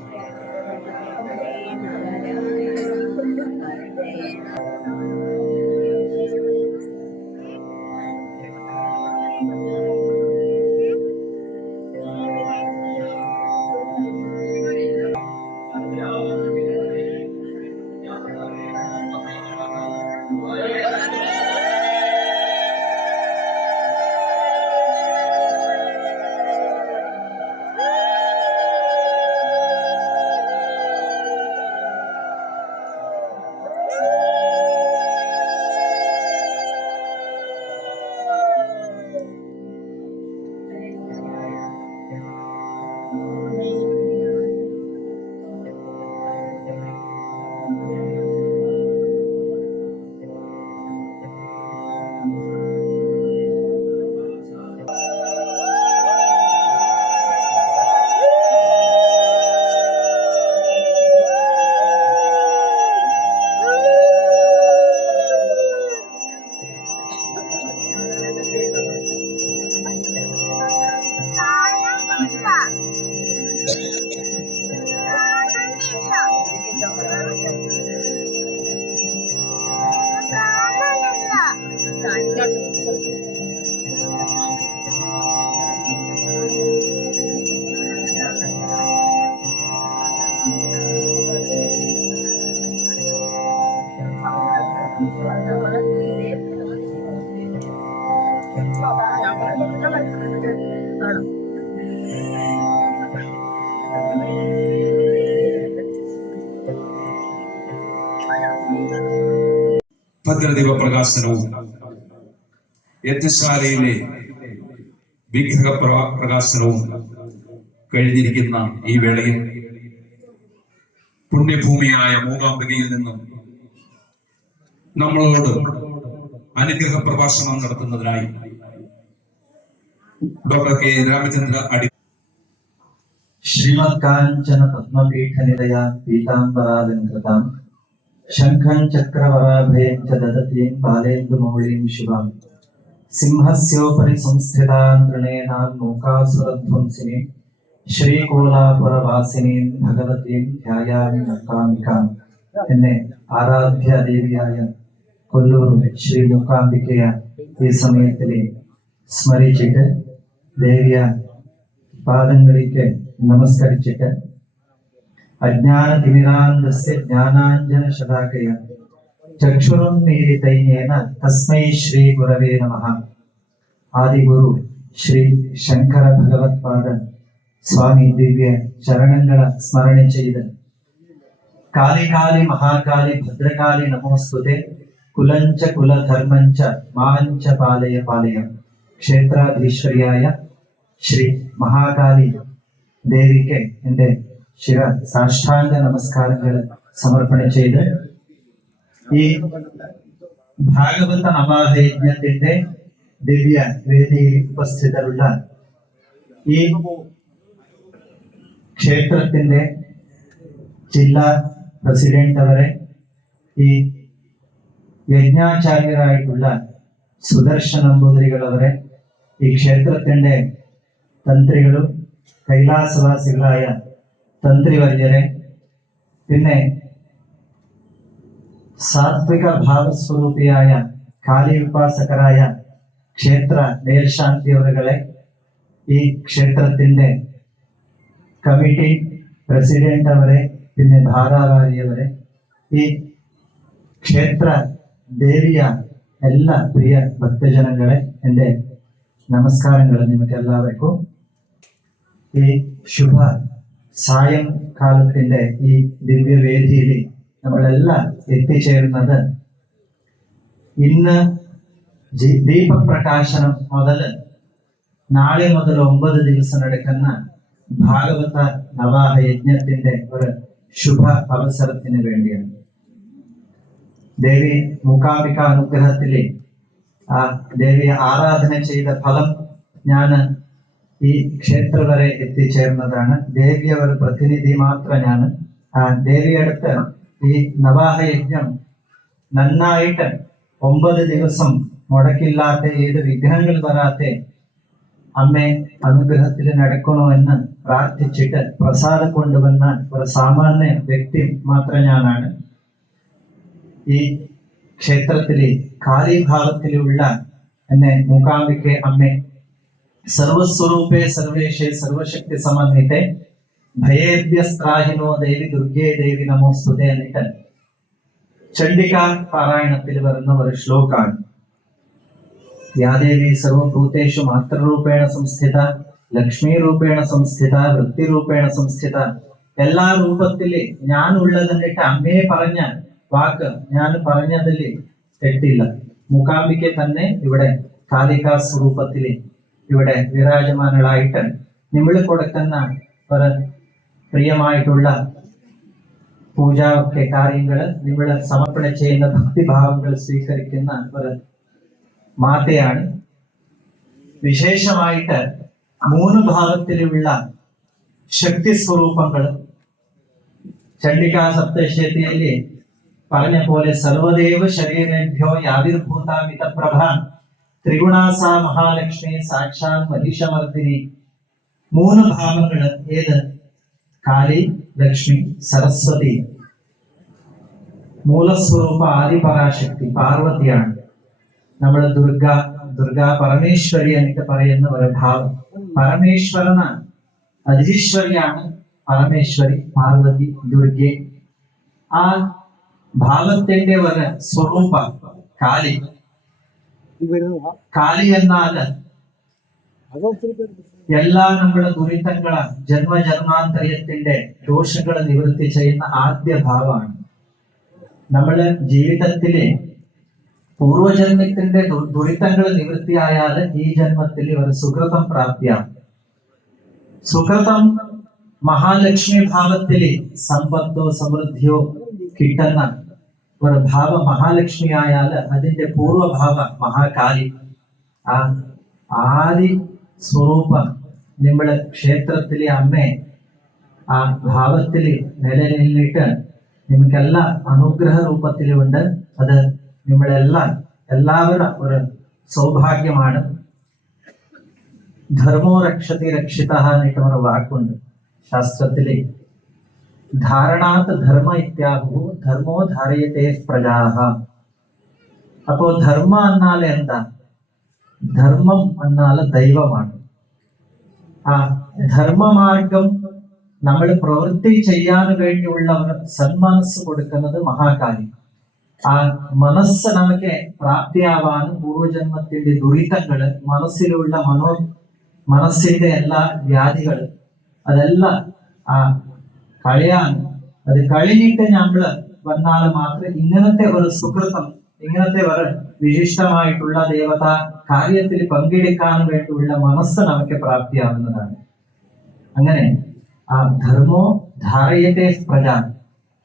ഭദ്രദീപ പ്രകാശനവും യജ്ഞശാലയിലെ വിഗ്രഹ പ്രകാശനവും കഴിഞ്ഞിരിക്കുന്ന ഈ വേളയിൽ പുണ്യഭൂമിയായ മൂകാംബികയിൽ നിന്നും നമ്മളോട് അനുഗ്രഹ പ്രഭാഷണം നടത്തുന്നതിനായി ഡോക്ടർ കെ രാമചന്ദ്ര അടി ശ്രീമത്കാഞ്ചന പത്മപീഠനിലയ പീതാംബരാലങ്കൃതാം ശംഖം ചക്രവരാഭയം ച ദദതീം ബാലേന്ദുമൗളീം ശിവാം സിംഹസ്യോപരി സംസ്ഥിതാം തൃണേനാം മൂകാസുരധ്വംസിനീം ശ്രീകോലാപുരവാസിനീം ഭഗവതീം ധ്യായാമി മൂകാംബികാം. എന്നെ ആരാധ്യ ദേവിയായ കൊല്ലൂർ ശ്രീ മൂകാംബികയെ ഈ സമയത്തില് സ്മരിച്ചിട്ട് ദേവിയ പാദങ്ങളിലേക്ക് നമസ്കരിച്ചിട്ട് അജ്ഞാന തിമിരാന്തസ്യ ജ്ഞാനാഞ്ജന ശതാകയ ചക്ഷുരുന്മീലിതൈനേന തസ്മൈ ശ്രീ ഗുരവേ നമഃ. ആദിഗുരു ശ്രീ ശങ്കര ഭഗവത്പാദ സ്വാമി ദിവ്യ ചരണങ്ങളെ സ്മരണ ചെയ്ത് കാളി കാളി മഹാകാളി ഭദ്രകാളി നമോസ്തുതേ കുലഞ്ച കുലധർമ്മഞ്ച മാഞ്ച പാലയ പാലയ. ക്ഷേത്രാധീശ്വരിയായ ശ്രീ മഹാകാളി ദേവിക്ക് എൻ്റെ ശിര സാഷ്ടാംഗ നമസ്കാരങ്ങൾ സമർപ്പണ ചെയ്ത് ഈ ഭാഗവത നവാഹയജ്ഞത്തിന്റെ ദിവ്യ വേദിയിൽ ഉപസ്ഥിതരുള്ള ഈ ക്ഷേത്രത്തിന്റെ ജില്ലാ പ്രസിഡന്റ് അവരെ, ഈ യജ്ഞാചാര്യരായിട്ടുള്ള സുദർശന നമ്പൂതിരികളവരെ, ഈ ക്ഷേത്രത്തിന്റെ തന്ത്രികളും കൈലാസവാസികളായ തന്ത്രിവർഗരെ, പിന്നെ സാത്വിക ഭാവസ്വരൂപിയായ കാളി ഉപാസകരായ ക്ഷേത്ര മേൽശാന്തി അവരുകളെ, ഈ ക്ഷേത്രത്തിന്റെ കമ്മിറ്റി പ്രസിഡന്റ് അവരെ, പിന്നെ ഭാരവാഹിയവരെ, ഈ ക്ഷേത്ര ദേവിയ എല്ലാ പ്രിയ ഭക്തജനങ്ങളെ എൻ്റെ നമസ്കാരങ്ങൾ നിങ്ങൾക്ക് എല്ലാവർക്കും. ഈ ശുഭ സായംകാലത്തിന്റെ ഈ ദിവ്യവേദിയിൽ നമ്മളെല്ലാം എത്തിച്ചേരുന്നത് ഇന്ന് ദീപപ്രകാശനം മുതൽ നാളെ മുതൽ 9 ദിവസം നടക്കുന്ന ഭാഗവത നവാഹ യജ്ഞത്തിന്റെ ഒരു ശുഭ അവസരത്തിന് വേണ്ടിയാണ്. ദേവി മൂകാംബിക അനുഗ്രഹത്തിലെ ആ ദേവിയെ ആരാധന ചെയ്ത ഫലം ഞാൻ ഈ ക്ഷേത്ര വരെ എത്തിച്ചേർന്നതാണ്. ദേവിയ ഒരു പ്രതിനിധി മാത്രമാണ്. ആ ദേവിയടുത്ത് ഈ നവാഹ യജ്ഞം നന്നായിട്ട് 9 ദിവസം മുടക്കില്ലാത്ത, ഏത് വിഘ്നങ്ങൾ വരാത്ത അമ്മേ അനുഗ്രഹത്തിൽ നടക്കണോ എന്ന് പ്രാർത്ഥിച്ചിട്ട് പ്രസാദം കൊണ്ടുവന്ന ഒരു സാമാന്യ വ്യക്തി മാത്രം ഞാനാണ്. ഈ ക്ഷേത്രത്തിലെ കാളിഭാവത്തിലുള്ള എന്നെ മൂകാംബിക അമ്മേ സർവസ്വരൂപേ സർവേഷേ സർവശക്തി സമന്വിതേ ഭയേഭ്യസ്ത്രാഹിനോ ദേവി ദുർഗേ ദേവി നമോസ്തുതേ എന്നിട്ട് ചണ്ഡിക പാരായണത്തിൽ വരുന്ന ഒരു ശ്ലോകാണ്. യാദേവി സർവഭൂതേഷു മാതൃരൂപേണ സംസ്ഥിത, ലക്ഷ്മി രൂപേണ സംസ്ഥിത, വൃത്തിരൂപേണ സംസ്ഥിത. എല്ലാ രൂപത്തില് ഞാൻ ഉള്ളതെന്നിട്ട് അമ്മയെ പറഞ്ഞ വാക്ക് ഞാൻ പറഞ്ഞതിൽ തെറ്റില്ല. മൂകാംബിക തന്നെ ഇവിടെ കാളികാ സ്വരൂപത്തില് ഇവിടെ വിരാജമാനങ്ങളായിട്ട് നിങ്ങൾ കൊടുക്കുന്ന ഒരു പ്രിയമായിട്ടുള്ള പൂജാ കാര്യങ്ങള്, നിങ്ങൾ സമർപ്പണ ചെയ്യുന്ന ഭക്തിഭാവങ്ങൾ സ്വീകരിക്കുന്ന ഒരു മാതയാണ്. വിശേഷമായിട്ട് 3 ഭാവത്തിലുള്ള ശക്തി സ്വരൂപങ്ങൾ ചണ്ഡികാ സപ്തശതിയില് പറഞ്ഞ പോലെ സർവദേവ ശരീരേഭ്യോ യാവിർഭൂതാമിത പ്രഭാൻ ത്രിഗുണാസ മഹാലക്ഷ്മി സാക്ഷാൽ മഹിഷമർദിനി. 3 ഭാവങ്ങള് ഏത്? കാളി, ലക്ഷ്മി, സരസ്വതി. മൂലസ്വരൂപ ആദിപരാശക്തി പാർവതിയാണ്. നമ്മൾ ദുർഗാ പരമേശ്വരി എന്നിട്ട് പറയുന്ന ഒരു ഭാവം. പരമേശ്വരന അധീശ്വരിയാണ് പരമേശ്വരി, പാർവതി, ദുർഗെ. ആ ഭാവത്തിന്റെ ഒരു സ്വരൂപ കാളി. കാളി എന്നാൽ എല്ലാ നമ്മുടെ ദുരിതങ്ങളെ ജന്മജന്മാന്തരത്തിന്റെ ദോഷങ്ങളെ നിവൃത്തി ചെയ്യുന്ന ആദ്യ ഭാവമാണ്. നമ്മള് ജീവിതത്തിലെ പൂർവജന്മത്തിന്റെ ദുരിതങ്ങൾ നിവൃത്തിയായാൽ ഈ ജന്മത്തിൽ ഒരു സുകൃതം പ്രാപ്തിയാണ്. സുകൃതം മഹാലക്ഷ്മി ഭാവത്തില് സമ്പത്തോ സമൃദ്ധിയോ കിട്ടുന്ന ഒരു ഭാവം മഹാലക്ഷ്മി ആയാല് അതിന്റെ പൂർവഭാവ മഹാകാലി. ആ ആദി സ്വരൂപം നമ്മള് ക്ഷേത്രത്തിലെ അമ്മേ ആ ഭാവത്തില് നിലനിന്നിട്ട് നിങ്ങൾക്കെല്ലാം അനുഗ്രഹ രൂപത്തിലുണ്ട്. അത് എല്ലാവരും ഒരു സൗഭാഗ്യമാണ്. ധർമ്മോ രക്ഷതി രക്ഷിത എന്നിട്ട് ഒരു വാക്കുണ്ട് ശാസ്ത്രത്തില്. ധാരണാത് ധർമ്മ ഇത്യാഹു ധർമ്മോ ധാരയത്തെ പ്രജാഹ. അപ്പോ ധർമ്മ എന്നാല് എന്താ? ധർമ്മം എന്നാല് ദൈവമാണ്. ആ ധർമ്മമാർഗം നമ്മൾ പ്രവൃത്തി ചെയ്യാൻ വേണ്ടിയുള്ള ഒരു സന്മനസ് കൊടുക്കുന്നത് മഹാകാലി. ആ മനസ്സ് നമുക്ക് പ്രാപ്തിയാവാൻ പൂർവജന്മത്തിന്റെ ദുരിതങ്ങള് മനസ്സിലുള്ള മനസ്സിന്റെ എല്ലാ വ്യാധികള് അതെല്ലാം ആ കളയാൻ, അത് കഴിഞ്ഞിട്ട് നമ്മള് വന്നാൽ മാത്രം ഇങ്ങനത്തെ ഒരു സുഹൃത്തം, ഇങ്ങനത്തെ ഒരു വിശിഷ്ടമായിട്ടുള്ള ദേവത കാര്യത്തിൽ പങ്കെടുക്കാൻ വേണ്ടിയുള്ള മനസ്സ് നമുക്ക് പ്രാപ്തിയാവുന്നതാണ്. അങ്ങനെ ആ ധർമ്മോ ധാരയത്തെ പ്രജ,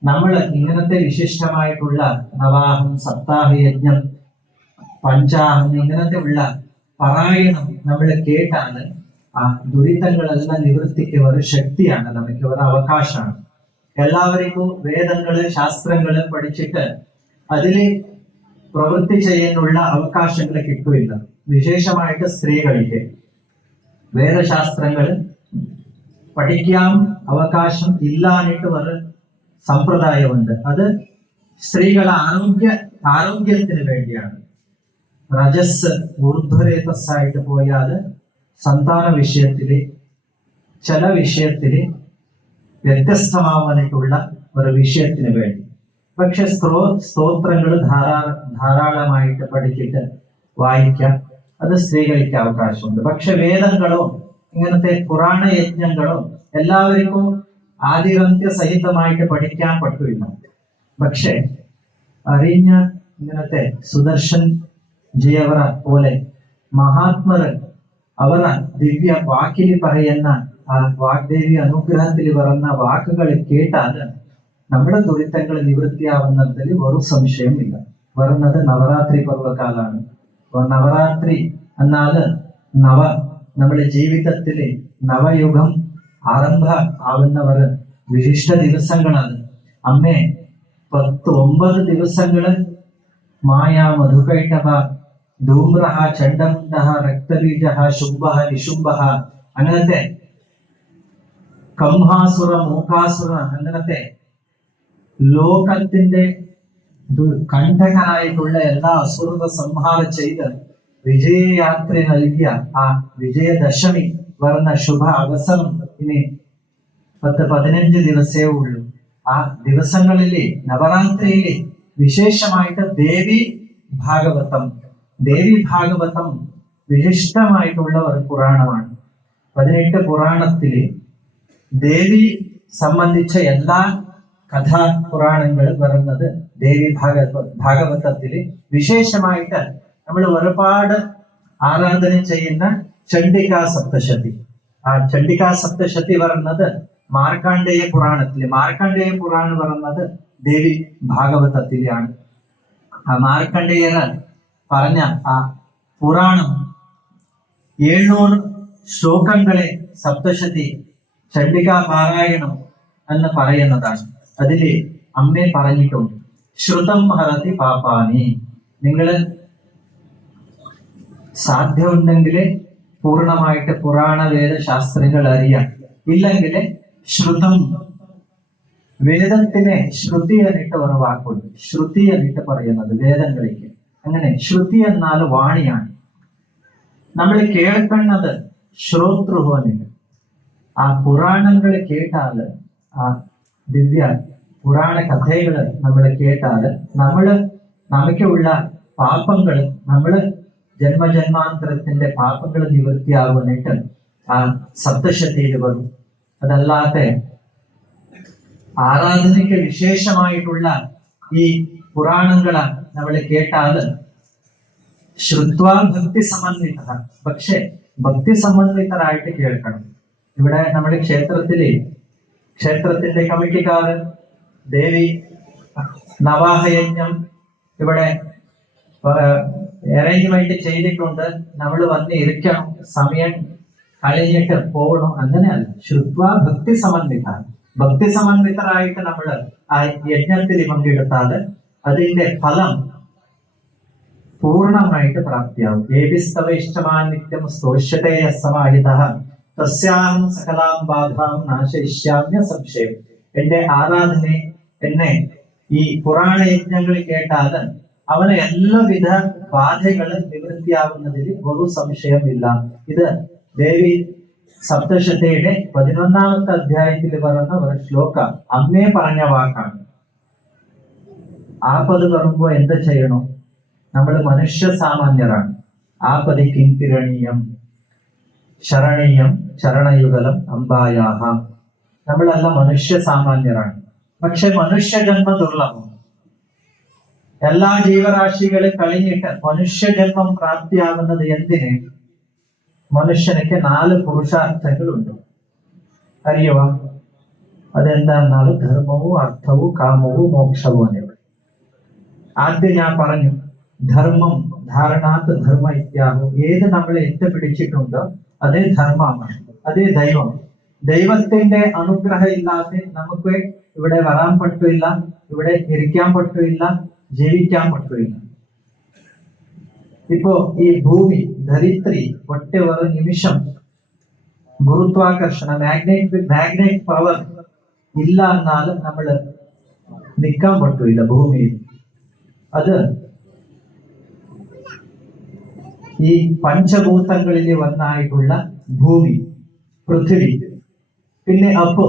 നമ്മൾ ഇങ്ങനത്തെ വിശിഷ്ടമായിട്ടുള്ള നവാഹം, സപ്താഹയജ്ഞം, പഞ്ചാഹം ഇങ്ങനത്തെ ഉള്ള പാരായണം നമ്മൾ കേട്ടാണ് ആ ദുരിതങ്ങളെല്ലാം നിവൃത്തിക്ക് ഒരു ശക്തിയാണ്, നമുക്ക് ഒരു അവകാശമാണ്. എല്ലാവർക്കും വേദങ്ങള് ശാസ്ത്രങ്ങള് പഠിച്ചിട്ട് അതില് പ്രവൃത്തി ചെയ്യാനുള്ള അവകാശങ്ങൾ കിട്ടില്ല. വിശേഷമായിട്ട് സ്ത്രീകൾക്ക് വേദശാസ്ത്രങ്ങള് പഠിക്കാൻ അവകാശം ഇല്ലാഞ്ഞിട്ട് ഒരു സമ്പ്രദായമുണ്ട്. അത് സ്ത്രീകളെ ആരോഗ്യത്തിന് വേണ്ടിയാണ്. രജസ് ഊർധ്വരേതസ്സായിട്ട് പോയാൽ സന്താന വിഷയത്തില് ചില വിഷയത്തില് വ്യത്യസ്തമാവാനായിട്ടുള്ള ഒരു വിഷയത്തിന് വേണ്ടി. പക്ഷെ സ്തോത്രങ്ങൾ ധാരാളമായിട്ട് പഠിച്ചിട്ട് വായിക്കാം, അത് സ്ത്രീകൾക്ക് അവകാശമുണ്ട്. പക്ഷെ വേദങ്ങളോ ഇങ്ങനത്തെ പുരാണ യജ്ഞങ്ങളോ എല്ലാവർക്കും ആദിരന്ത്യ സഹിതമായിട്ട് പഠിക്കാൻ പറ്റില്ല. പക്ഷെ അറിഞ്ഞ ഇങ്ങനത്തെ സുദർശൻ ജിയവറ പോലെ മഹാത്മര് അവರ ദിവ്യ വാക്കിൽ പറയുന്ന ആ വാഗ്ദേവി അനുഗ്രഹത്തിൽ പറയുന്ന വാക്കുകൾ കേട്ടാൽ നമ്മുടെ ദുരിതങ്ങൾ നിവൃത്തിയാവുന്നതിൽ ഒരു സംശയമില്ല. വരുന്നത് നവരാത്രി പർവ്വകാലാണ്. നവരാത്രി എന്നാല് നമ്മുടെ ജീവിതത്തില് നവയുഗം ആരംഭ ആവുന്നവർ വിശിഷ്ട ദിവസങ്ങളാണ്. അമ്മേ 9 ദിവസങ്ങള് മായാ മധുകൈടഭ ധൂമ്രഹ ചണ്ഡമുണ്ഡ രക്തബീജ ശുംഭ നിശുംഭ അങ്ങനത്തെ കംഹാസുര മൂകാസുര അങ്ങനത്തെ ലോകത്തിന്റെ കണ്ഠകനായിട്ടുള്ള എല്ലാ അസുരത സംഹാരം ചെയ്ത് വിജയയാത്ര നൽകിയ ആ വിജയദശമി വരുന്ന ശുഭ അവസരം ഇനി 10-15 ദിവസേ ഉള്ളൂ. ആ ദിവസങ്ങളിലെ നവരാത്രിയിലെ വിശേഷമായിട്ട് ദേവി ഭാഗവതം വിശിഷ്ടമായിട്ടുള്ള ഒരു പുരാണമാണ്. 18 പുരാണത്തില് ദേവി സംബന്ധിച്ച എല്ലാ കഥാ പുരാണങ്ങൾ വരുന്നത് ദേവി ഭാഗവതത്തില്. വിശേഷമായിട്ട് നമ്മൾ ഒരുപാട് ആരാധന ചെയ്യുന്ന ചണ്ഡികാ സപ്തശതി. ആ ചണ്ഡികാ സപ്തശതി പറയുന്നത് മാർക്കണ്ഡേയ പുരാണത്തില്. മാർക്കണ്ഡേയ പുരാണം പറയുന്നത് ദേവി ഭാഗവതത്തിലാണ്. ആ മാർക്കണ്ഡേയർ പറഞ്ഞ ആ പുരാണം 700 ശ്ലോകങ്ങളെ സപ്തശതി ചണ്ഡികാ പാരായണം എന്ന് പറയുന്നതാണ്. അതില് അമ്മേ പറഞ്ഞിട്ടുണ്ട്, ശ്രുതം ഹരതി പാപാനി. നിങ്ങള് സാധ്യമുണ്ടെങ്കിൽ പൂർണ്ണമായിട്ട് പുരാണ വേദ ശാസ്ത്രങ്ങൾ അറിയാം. ഇല്ലെങ്കിൽ ശ്രുതം, വേദത്തിനെ ശ്രുതി എന്നിട്ട് ഒരു വാക്കുണ്ട്. ശ്രുതി എന്നിട്ട് പറയുന്നത് വേദങ്ങളിലേക്ക്. അങ്ങനെ ശ്രുതി എന്നാൽ വാണിയാണ്. നമ്മൾ കേൾക്കുന്നത് ശ്രോതൃഹോനില്ല. ആ പുരാണങ്ങൾ കേട്ടാല്, ആ ദിവ്യ പുരാണ കഥകള് നമ്മൾ കേട്ടാല് നമുക്കുള്ള പാപങ്ങൾ, ജന്മജന്മാന്തരത്തിന്റെ പാപങ്ങൾ നിവൃത്തിയാകുന്നിട്ട് ആ സപ്തശതിയിൽ വരും. അതല്ലാതെ ആരാധനയ്ക്ക് വിശേഷമായിട്ടുള്ള ഈ പുരാണങ്ങളെ നമ്മൾ കേട്ടാൽ ശ്രുത്വാ ഭക്തി സമന്വിത, പക്ഷെ ഭക്തി സമന്വിതരായിട്ട് കേൾക്കണം. ഇവിടെ നമ്മുടെ ക്ഷേത്രത്തിന്റെ കമ്മിറ്റിക്കാര് ദേവി നവാഹയജ്ഞം ഇവിടെ അറേഞ്ച്മെന്റ് ചെയ്തിട്ടുണ്ട്. നമ്മൾ വന്ന് ഇരിക്കണം, സമയം കഴിഞ്ഞിട്ട് പോകണം, അങ്ങനെയല്ല. ശ്രുത്വാ ഭക്തി സമന്വിത, ഭക്തി സമന്വിതരായിട്ട് നമ്മൾ ആ യജ്ഞത്തിൽ പങ്കെടുത്താൽ അതിന്റെ ഫലം പൂർണ്ണമായിട്ട് പ്രാപ്തിയാവും. ഏഭിസ്തവൈഷ്ടമാൻ നിത്യം സ്തോഷ്യത്തെ സമാഹിത തസ്യാഹം സകലാം ബാധാം നാശയിഷ്യാമ്യ സംശയം. എന്റെ ആരാധനെ എന്നെ ഈ പുരാണ യജ്ഞങ്ങൾ കേട്ടാൽ അവന് എല്ലാവിധ ബാധകൾ നിവൃത്തിയാവുന്നതിൽ ഒരു സംശയമില്ല. ഇത് ദേവി സപ്തശതിയുടെ 11ാമത്തെ അധ്യായത്തിൽ പറയുന്ന ഒരു ശ്ലോക, അമ്മേ പറഞ്ഞ വാക്കാണ്. ആപത് വരുമ്പോ എന്ത് ചെയ്യണം? നമ്മൾ മനുഷ്യ സാമാന്യരാണ്. ആപതി കിങ്കിരണീയം ശരണീയം ചരണയുഗലം അമ്പായാഹ. നമ്മളെല്ലാം മനുഷ്യ സാമാന്യരാണ്. പക്ഷെ മനുഷ്യജന്മ ദുർലഭം. എല്ലാ ജീവരാശികളും കഴിഞ്ഞിട്ട് മനുഷ്യജന്മം പ്രാപ്തിയാകുന്നത് എന്തിന്? മനുഷ്യനക്ക് 4 പുരുഷാർത്ഥങ്ങളുണ്ട്. അറിയോ? അതെന്താണെന്നാൽ ധർമ്മവും അർത്ഥവും കാമവും മോക്ഷവും എന്നിവ. ആദ്യം ഞാൻ പറഞ്ഞു, ധർമ്മം ധാരണാത്ത് ധർമ്മ ഇത്യാഹു. ഏത് നമ്മൾ എത്തിപ്പിടിച്ചിട്ടുണ്ടോ അതേ ധർമ്മമാണ്, അതേ ദൈവം. ദൈവത്തിന്റെ അനുഗ്രഹം ഇല്ലാതെ നമുക്ക് ഇവിടെ വരാൻ പറ്റില്ല, ഇവിടെ ഇരിക്കാൻ പറ്റില്ല, ജീവിക്കാൻ പറ്റില്ല. ഇപ്പോ ഈ ഭൂമി ധരിത്രി ഒറ്റ ഒരു നിമിഷം ഗുരുത്വാകർഷണ മാഗ്നറ്റ് പവർ ഇല്ല എന്നാൽ നമ്മൾ നിൽക്കാൻ പറ്റില്ല ഭൂമിയിൽ. അത് ഈ പഞ്ചഭൂതങ്ങളിൽ ഒന്നായിട്ടുള്ള ഭൂമി, പൃഥ്വി, പിന്നെ അപ്പോ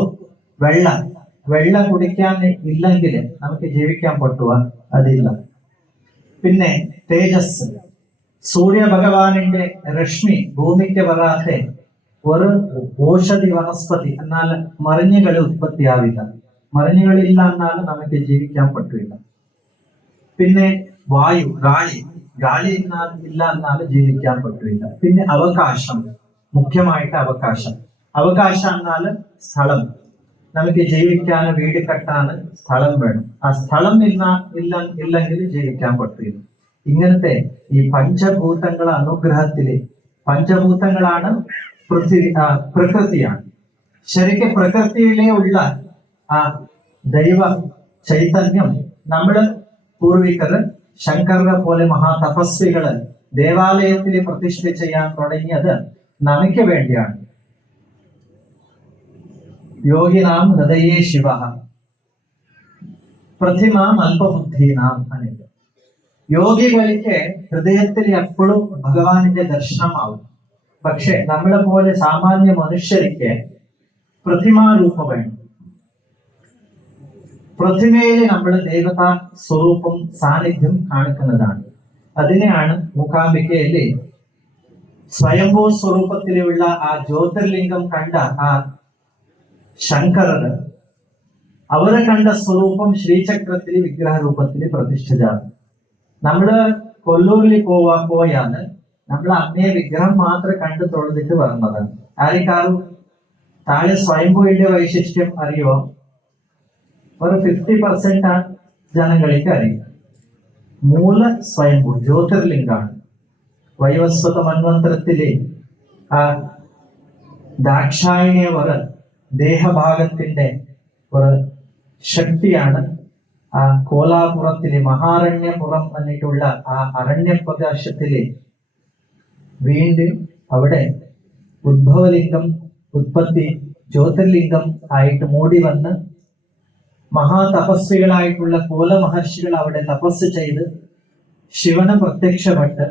വെള്ളം കുടിക്കാൻ ഇല്ലെങ്കിൽ നമുക്ക് ജീവിക്കാൻ പറ്റുക? അതില്ല. പിന്നെ തേജസ്, സൂര്യ ഭഗവാനിന്റെ രശ്മി ഭൂമിക്ക് വരാതെ ഒരു ഔഷധി വനസ്പതി എന്നാൽ മറിഞ്ഞുകൾ ഉത്പത്തിയാവില്ല. മറിഞ്ഞുകളില്ല എന്നാൽ നമുക്ക് ജീവിക്കാൻ പറ്റില്ല. പിന്നെ വായു, ഗാലി ഇല്ല എന്നാൽ ജീവിക്കാൻ പറ്റില്ല. പിന്നെ അവകാശം, മുഖ്യമായിട്ട് അവകാശം എന്നാൽ സ്ഥലം. നമുക്ക് ജീവിക്കാൻ, വീട് കെട്ടാൻ സ്ഥലം വേണം. ആ സ്ഥലം ഇല്ലെങ്കിൽ ജീവിക്കാൻ പറ്റില്ല. ഇങ്ങനത്തെ ഈ പഞ്ചഭൂതങ്ങളെ അനുഗ്രഹത്തില്, പഞ്ചഭൂതങ്ങളാണ് പ്രകൃതിയാണ്. ശരിക്കും പ്രകൃതിയിലെ ഉള്ള ആ ദൈവ ചൈതന്യം നമ്മള് പൂർവികർ ശങ്കരനെ പോലെ മഹാതപസ്വികള് ദേവാലയത്തിൽ പ്രതിഷ്ഠ ചെയ്യാൻ തുടങ്ങിയത് നമുക്ക് വേണ്ടിയാണ്. യോഗിനാം ഹൃദയേ ശിവ പ്രതിമാം അല്പബുദ്ധീനാം എന്നിട്ട്. യോഗികൾക്ക് ഹൃദയത്തിൽ എപ്പോഴും ഭഗവാനിന്റെ ദർശനമാവും. പക്ഷെ നമ്മളെ പോലെ സാമാന്യ മനുഷ്യർക്ക് പ്രതിമാരൂപം വേണം. പ്രതിമയിൽ നമ്മൾ ദേവതാ സ്വരൂപം സാന്നിധ്യം കാണിക്കുന്നതാണ്. അതിനെയാണ് മൂകാംബികയിലെ സ്വയംഭൂ സ്വരൂപത്തിലുള്ള ആ ജ്യോതിർലിംഗം കണ്ട ആ ശങ്കരന് അവരെ കണ്ട സ്വരൂപം ശ്രീചക്രത്തിൽ വിഗ്രഹ രൂപത്തിൽ പ്രതിഷ്ഠിച്ചാണ്. നമ്മള് കൊല്ലൂരിൽ പോയാല് നമ്മൾ അമ്മയെ വിഗ്രഹം മാത്രം കണ്ടു തൊഴുതിട്ട് വരുന്നതാണ്. ആരെക്കാരും താഴെ സ്വയംഭൂവിന്റെ വൈശിഷ്ട്യം അറിയോ? ഒരു 50% ജനങ്ങൾക്ക് അറിയാം. മൂല സ്വയംഭൂ ജ്യോതിർലിംഗാണ്. വൈവസ്വത മന്വന്തരത്തിലെ ആ ദാക്ഷായണിയ ഒരു ദേഹഭാഗത്തിന്റെ ഒരു ശക്തിയാണ്. ആ കോലാപുരത്തിലെ മഹാരണ്യപുരം എന്നിട്ടുള്ള ആ അരണ്യപ്രദേശത്തിലെ വീണ്ടും അവിടെ ഉദ്ഭവലിംഗം ഉത്പത്തി ജ്യോതിർലിംഗം ആയിട്ട് മൂടി വന്ന് മഹാതപസ്വികളായിട്ടുള്ള കോല മഹർഷികൾ അവിടെ തപസ് ചെയ്ത് ശിവന് പ്രത്യക്ഷപ്പെട്ട്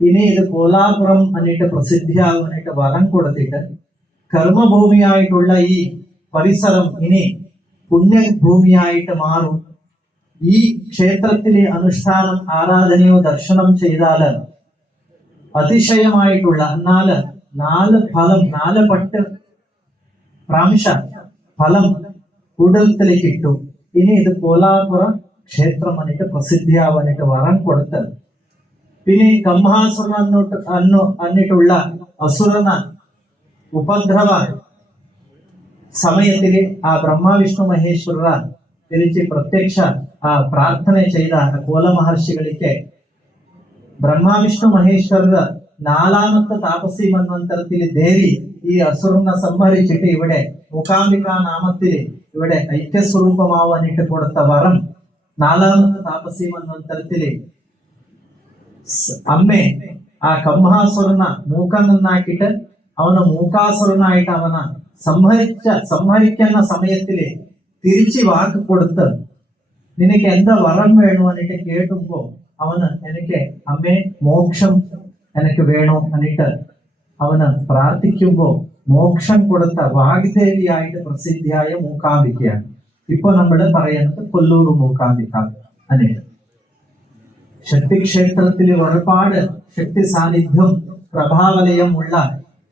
ഇനി ഇത് കോലാപുരം എന്നിട്ട് പ്രസിദ്ധിയാവാനായിട്ട് വരം കൊടുത്തിട്ട് കർമ്മഭൂമിയായിട്ടുള്ള ഈ പരിസരം ഇനി പുണ്യഭൂമിയായിട്ട് മാറും. ഈ ക്ഷേത്രത്തിലെ അനുഷ്ഠാനം ആരാധനയോ ദർശനം ചെയ്താല് അതിശയമായിട്ടുള്ള, എന്നാല് നാല് പട്ട് പ്രാംശ ഫലം കൂടത്തിലേക്ക് ഇട്ടു. ഇനി ഇത് കോലാപുര ക്ഷേത്രം എന്നിട്ട് പ്രസിദ്ധിയാവാനിട്ട് വരം കൊടുത്ത് പിന്നെ കംഹാസുരൻ എന്നിട്ടുള്ള അസുരന ഉപദ്രവ സമയത്തില് ആ ബ്രഹ്ಮ ವಿಷ್ಣು ಮಹೇಶ್ವರರ തിരിച്ച് പ്രത്യക്ഷ പ്രാർത്ഥನೆ ചെയ്ത കോല മഹർഷികളിക്ക് ബ്രഹ്ಮ ವಿಷ್ಣು മഹേശ്വരർ നാലാമത്തെ താപസി മന്വന്തരത്തില് ദേവി ഈ അസുരനെ സംഹരിച്ചിട്ട് ഇവിടെ മൂകാംബിക നാമത്തില് ഇവിടെ ഐക്യസ്വരൂപമാവാനിട്ട് കൊടുത്ത വരം നാലാമത്തെ താപസി മന്വന്തരത്തില് അമ്മേ ആ കംഹാസുരന മൂക്കന്നാക്കിയിട്ട് അവന് മൂകാസുരനായിട്ട് അവനെ സംഹരിക്കുന്ന സമയത്തില് തിരിച്ച് വാക്ക് കൊടുത്ത് നിനക്ക് എന്താ വരം വേണോ എന്നിട്ട് കേട്ടുമ്പോ അവന് എനിക്ക് അമ്മേ മോക്ഷം എനിക്ക് വേണോ എന്നിട്ട് അവന് പ്രാർത്ഥിക്കുമ്പോ മോക്ഷം കൊടുത്ത വാഗ്ദേവിയായിട്ട് പ്രസിദ്ധിയായ മൂകാംബികയാണ്. ഇപ്പൊ നമ്മൾ പറയുന്നത് കൊല്ലൂർ മൂകാംബിക എന്നിട്ട് ശക്തിക്ഷേത്രത്തിൽ ഒരുപാട് ശക്തി സാന്നിധ്യം പ്രഭാവലയം ഉള്ള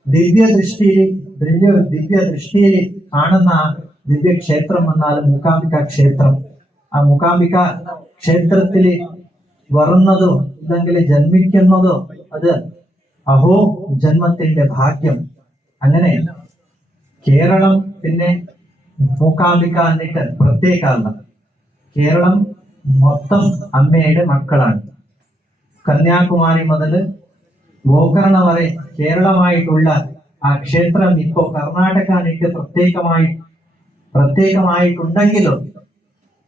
ദിവ്യദൃഷ്ടിയിൽ കാണുന്ന ദിവ്യക്ഷേത്രം എന്നാൽ മൂകാംബിക ക്ഷേത്രം. ആ മൂകാംബിക ക്ഷേത്രത്തിൽ വരുന്നതോ ഇല്ലെങ്കിൽ ജന്മിക്കുന്നതോ അത് അഹോ ജന്മത്തിന്റെ ഭാഗ്യം. അങ്ങനെ കേരളം പിന്നെ മൂകാംബിക എന്നിട്ട് പ്രത്യേകമല്ല, കേരളം മൊത്തം അമ്മയുടെ മക്കളാണ്. കന്യാകുമാരി മുതൽ ഗോകർണ വരെ കേരളമായിട്ടുള്ള ആ ക്ഷേത്രം ഇപ്പോ കർണാടക എന്നിട്ട് പ്രത്യേകമായിട്ടുണ്ടെങ്കിലും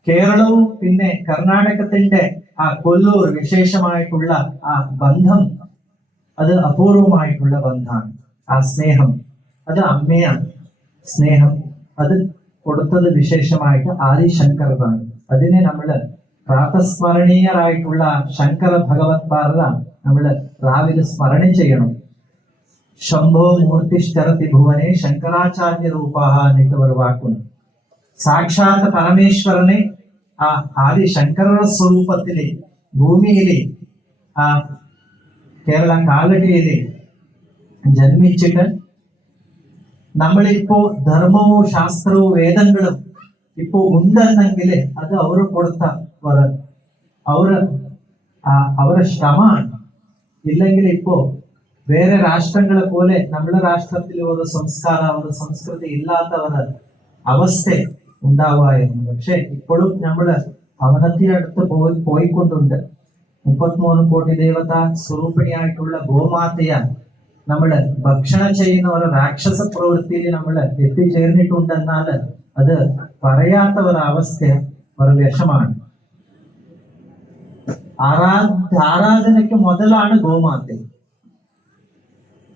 കേരളവും പിന്നെ കർണാടകത്തിന്റെ ആ കൊല്ലൂർ വിശേഷമായിട്ടുള്ള ആ ബന്ധം അത് അപൂർവമായിട്ടുള്ള ബന്ധമാണ്. ആ സ്നേഹം അത് അമ്മയാണ്. സ്നേഹം അത് കൊടുത്തത് വിശേഷമായിട്ട് ആദിശങ്കറാണ്. അതിനെ നമ്മള് പ്രാതസ്മരണീയരായിട്ടുള്ള ശങ്കര ഭഗവത്പാദ നമ്മള് രാവിലെ സ്മരണ ചെയ്യണം. ശംഭോ മൂർത്തിശ്ചരതി ഭുവനെ ശങ്കരാചാര്യ രൂപാഹ എന്നിട്ട് ഒരു വാക്കുണ്ട്. സാക്ഷാത് പരമേശ്വരനെ ആ ആദിശങ്കര സ്വരൂപത്തിലെ ഭൂമിയിലെ ആ കേരള കാലടിയിലെ ജന്മിച്ചിട്ട് നമ്മളിപ്പോ ധർമ്മവും ശാസ്ത്രവും വേദങ്ങളും ഇപ്പോ ഉണ്ടെന്നെങ്കിൽ അത് അവർ കൊടുത്ത അവരുടെ ശ്രമമാണ്. ഇല്ലെങ്കിൽ ഇപ്പോ വേറെ രാഷ്ട്രങ്ങളെ പോലെ നമ്മുടെ രാഷ്ട്രത്തിൽ ഒരു സംസ്കാരം ഒരു സംസ്കൃതി ഇല്ലാത്തവർ അവസ്ഥ ഉണ്ടാവുമായിരുന്നു. പക്ഷെ ഇപ്പോഴും നമ്മള് അവനത്തിയടുത്ത് പോയിക്കൊണ്ടുണ്ട്. 33 കോടി ദേവത സ്വരൂപിണിയായിട്ടുള്ള ഗോമാതയ നമ്മള് ഭക്ഷണം ചെയ്യുന്ന ഒരു രാക്ഷസ പ്രവൃത്തിയിൽ നമ്മൾ എത്തിച്ചേർന്നിട്ടുണ്ടെന്നാൽ അത് പറയാത്ത ഒരു അവസ്ഥ ഒരു വിഷമാണ്. ആരാധനയ്ക്ക് മുതലാണ് ഗോമാത.